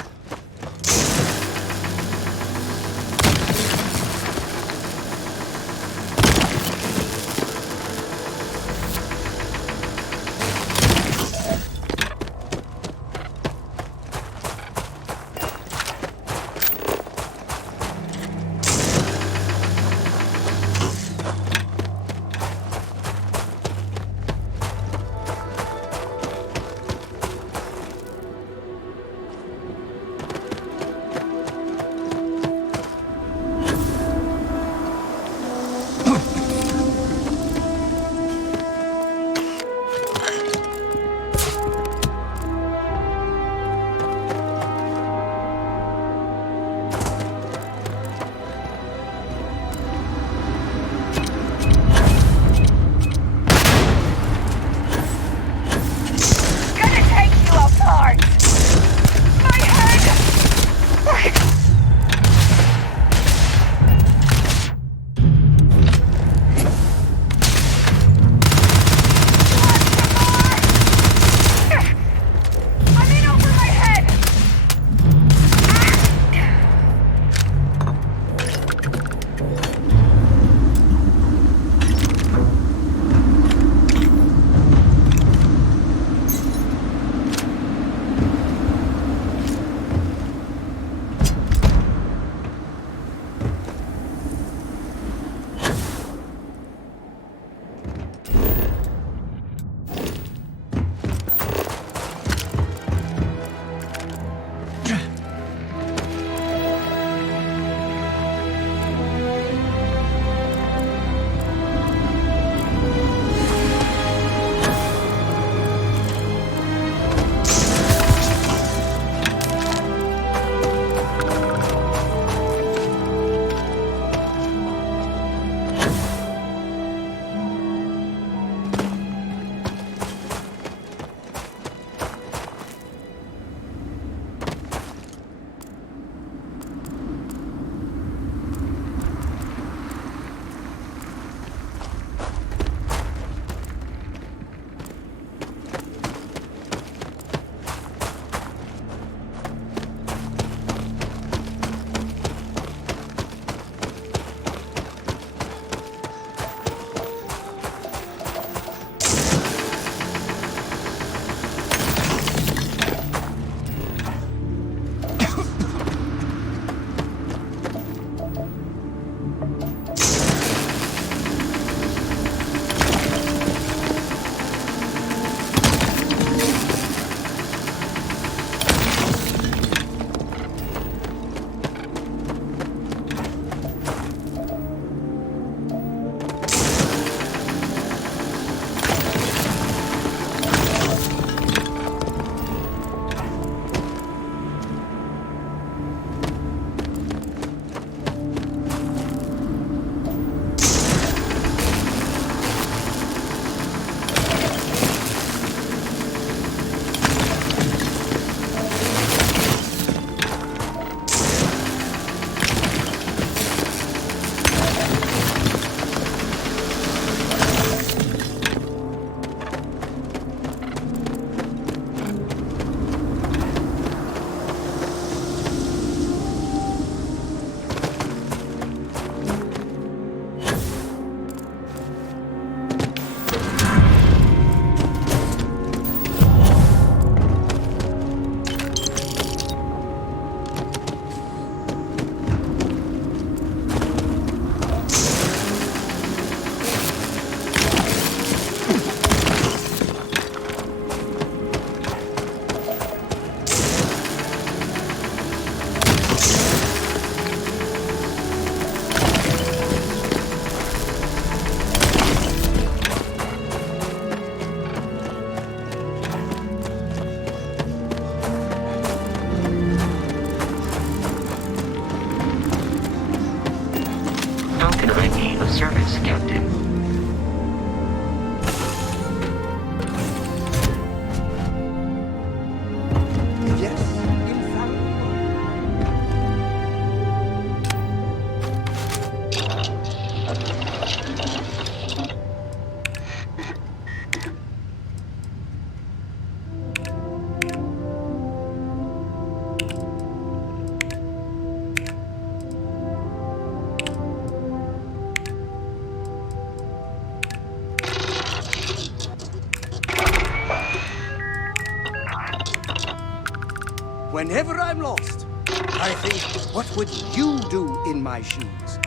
Whenever I'm lost, I think, what would you do in my shoes?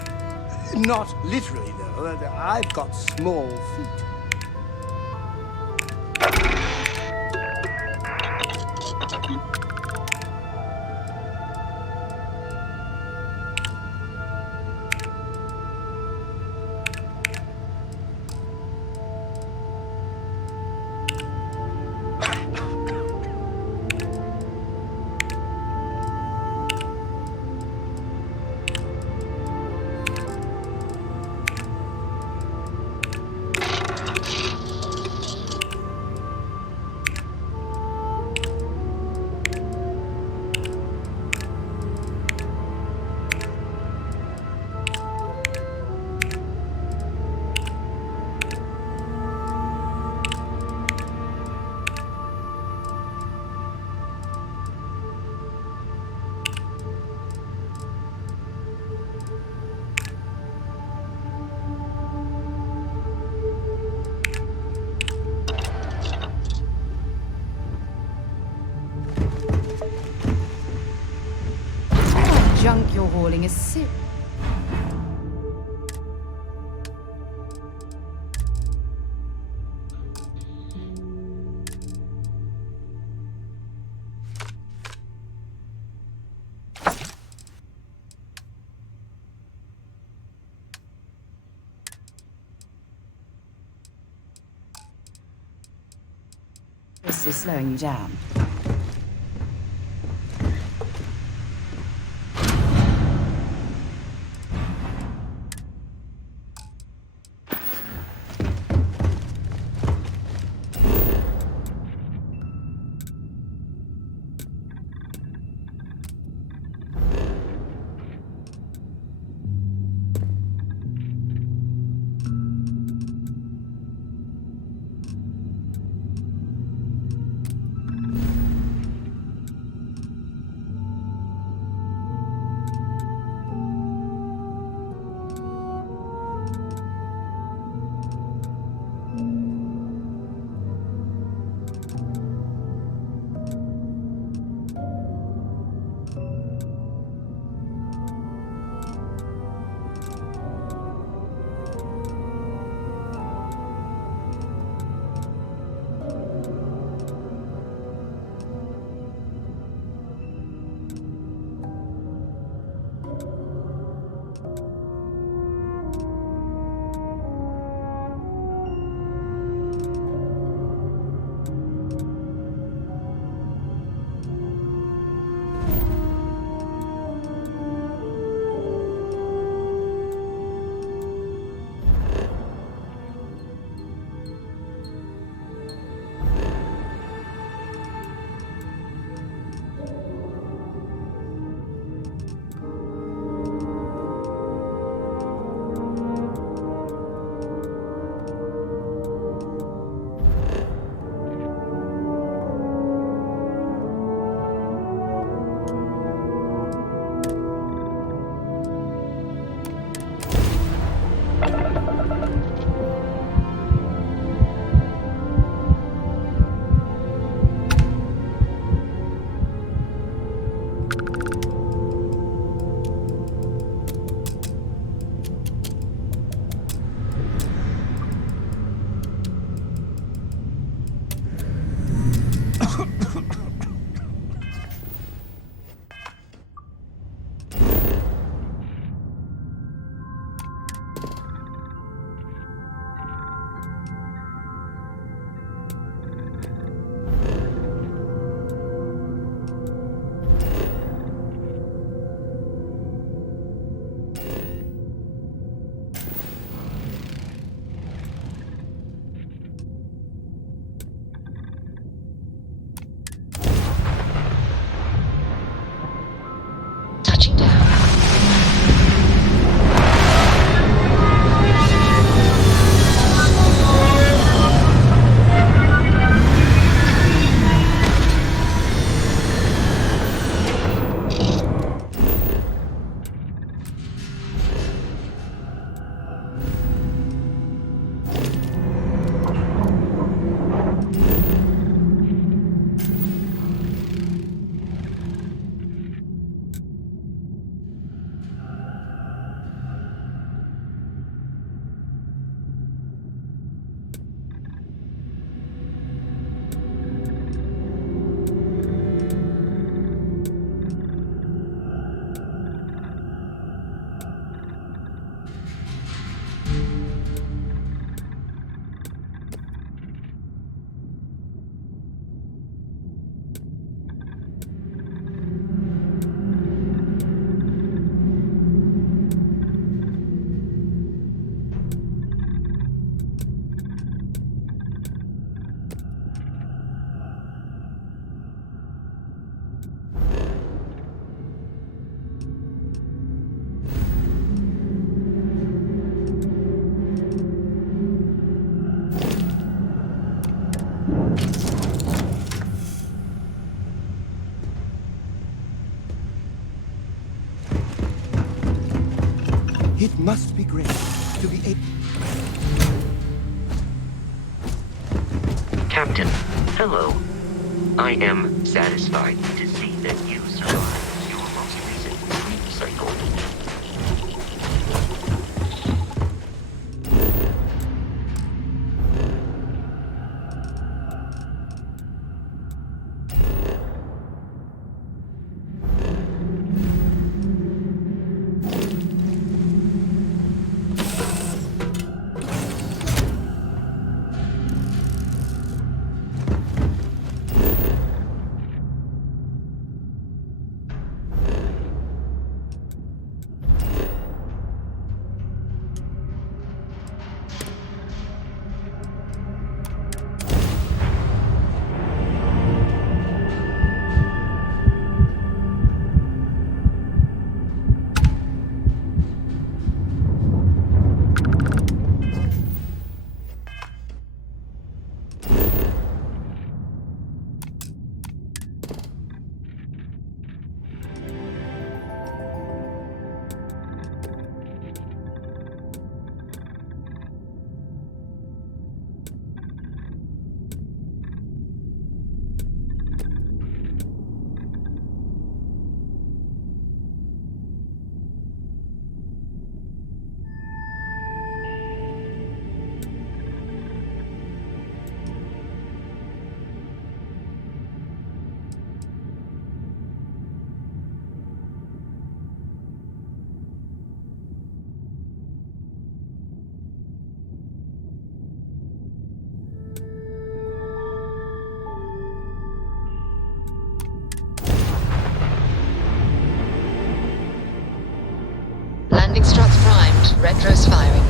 Not literally, though. I've got small feet. Junk you're hauling is sick. This is slowing you down. It must be great to be able... Captain, hello. I am satisfied to see that you survived your most recent sleep cycle. Landing struts primed. Retros firing.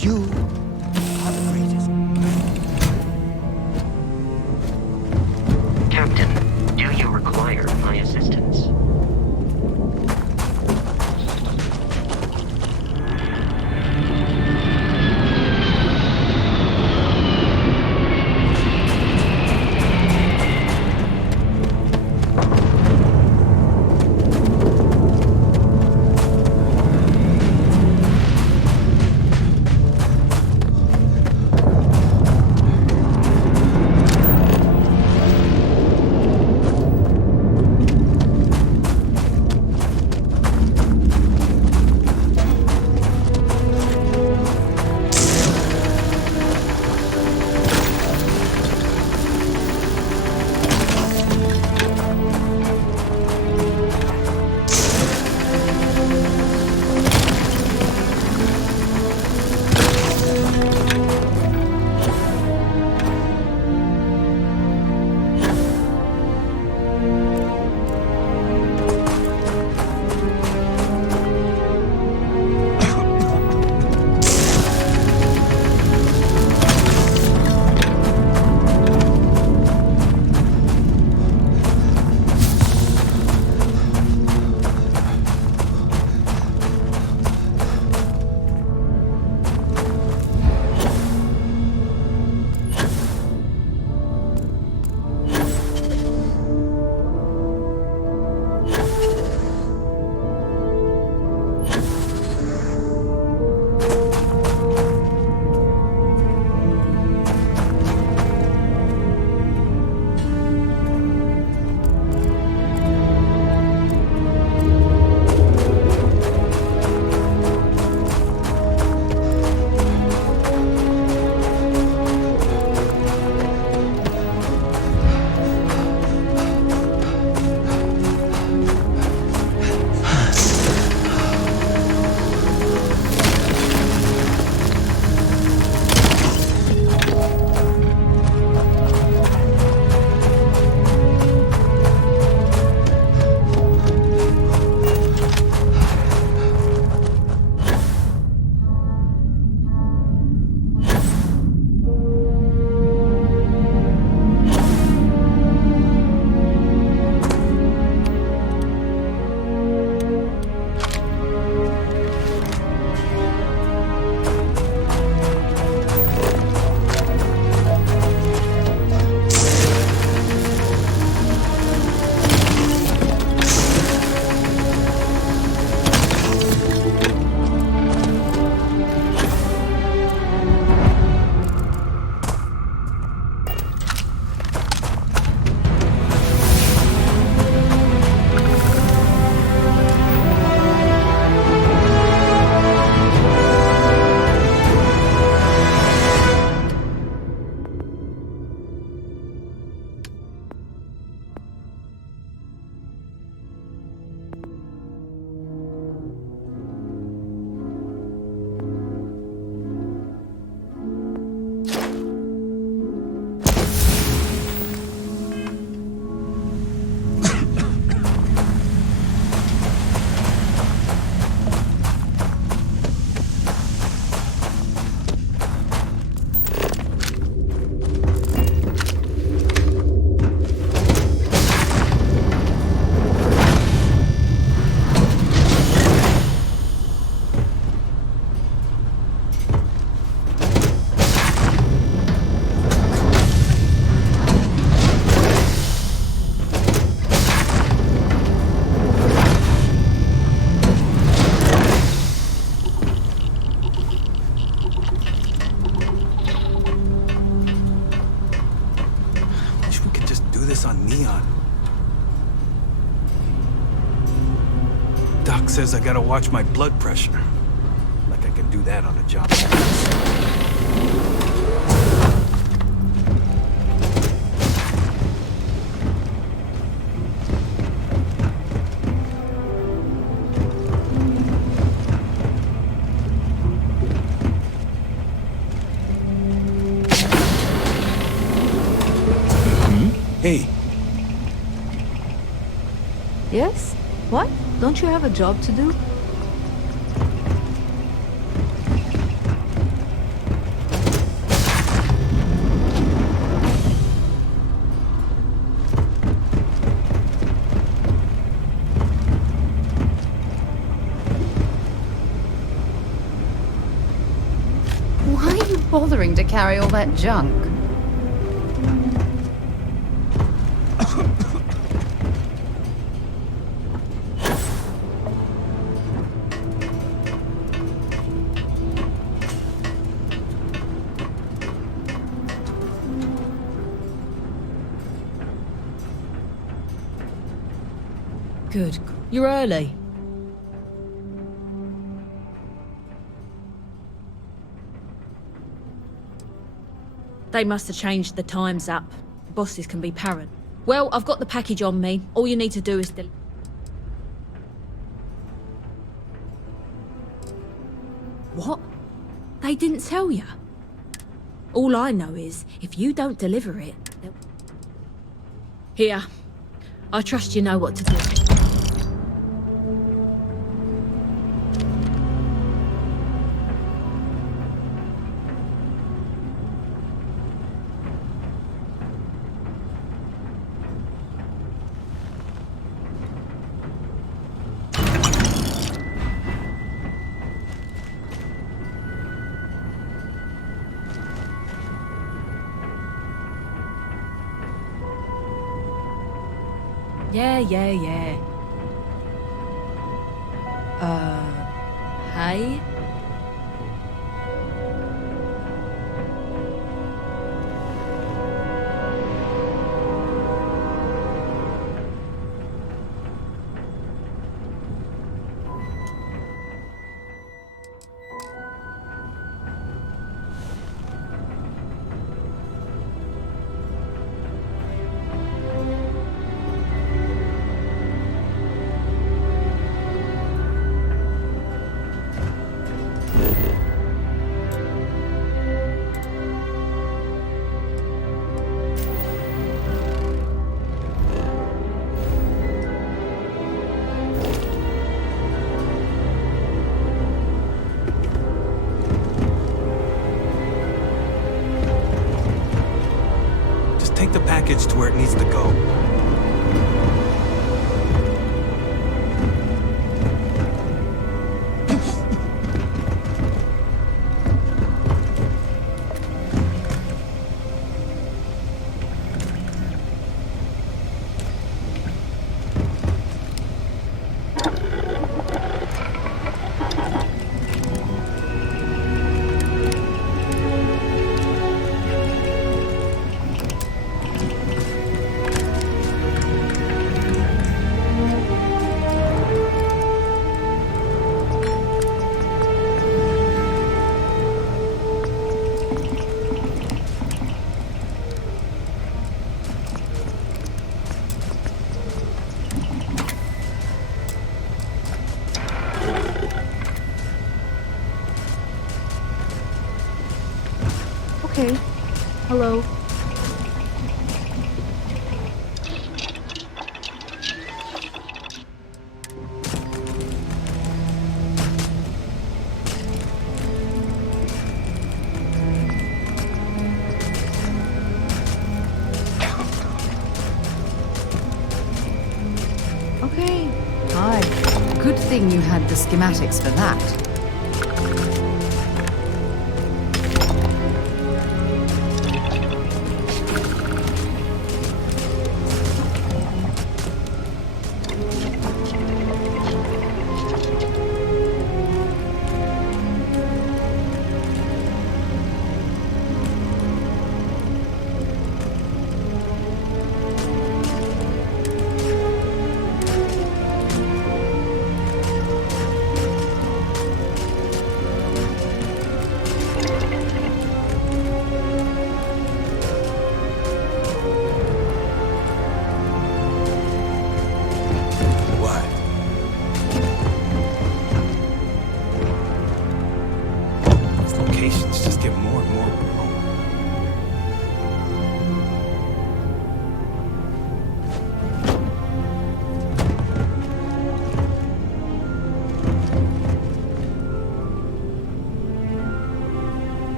You are the greatest. Captain, do you require my assistance? this on neon. Doc says I gotta watch my blood pressure. Like I can do that on a job. Hey. Yes? What? Don't you have a job to do? Why are you bothering to carry all that junk? Good. You're early. They must have changed the times up. Bosses can be paranoid. Well, I've got the package on me. All you need to do is What? They didn't tell you? All I know is, if you don't deliver it... Here. I trust you know what to do. Yeah. Hey? Take the package to where it needs to go. Okay. Hello. Okay. Hi. Good thing you had the schematics for that.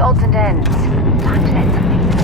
the odds and ends. Time to let something go.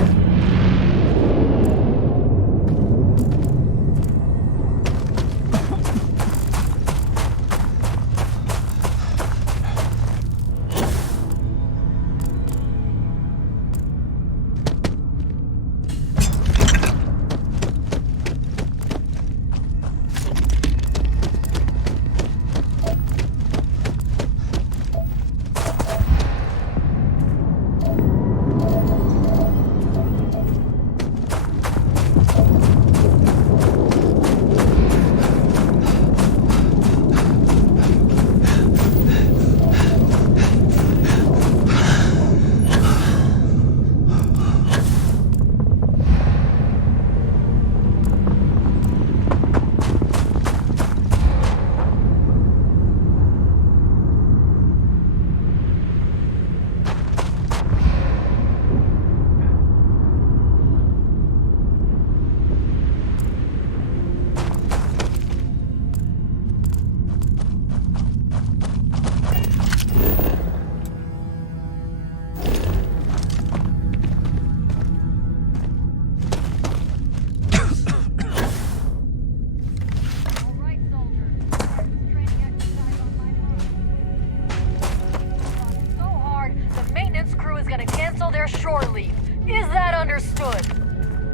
Shore leave. Is that understood?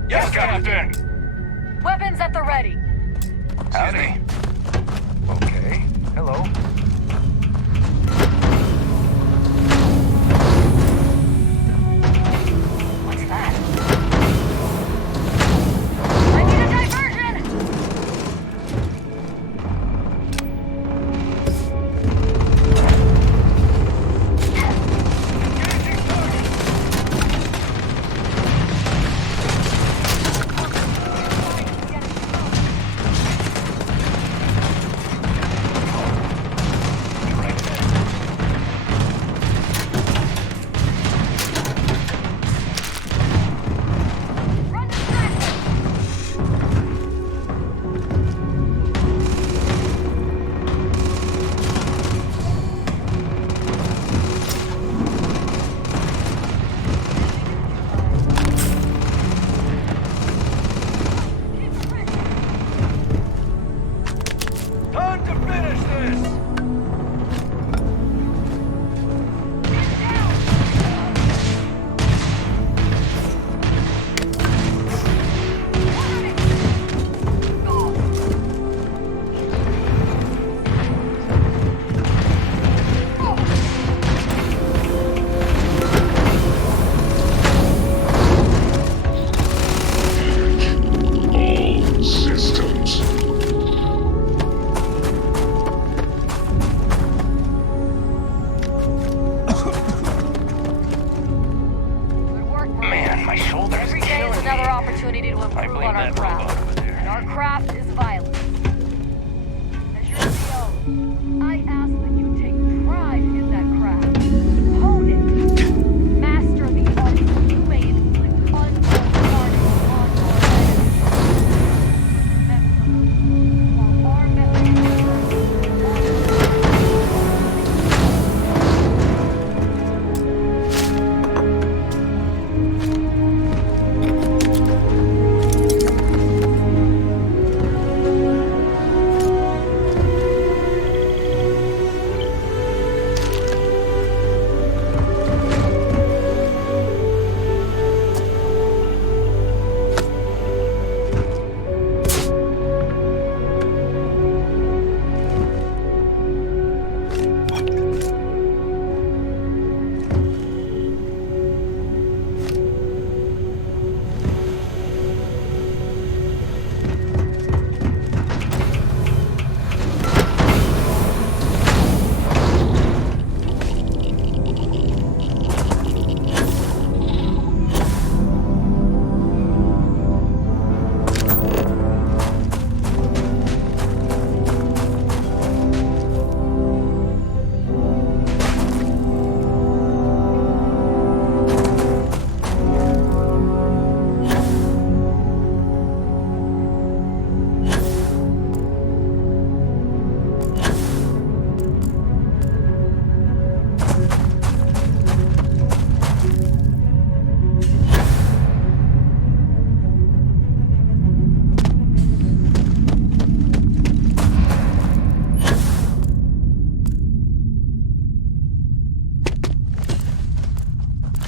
Yes, Captain. Weapons at the ready. Howdy. Okay. Hello. What's that? I need a diversion!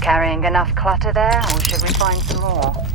Carrying enough clutter there, or should we find some more?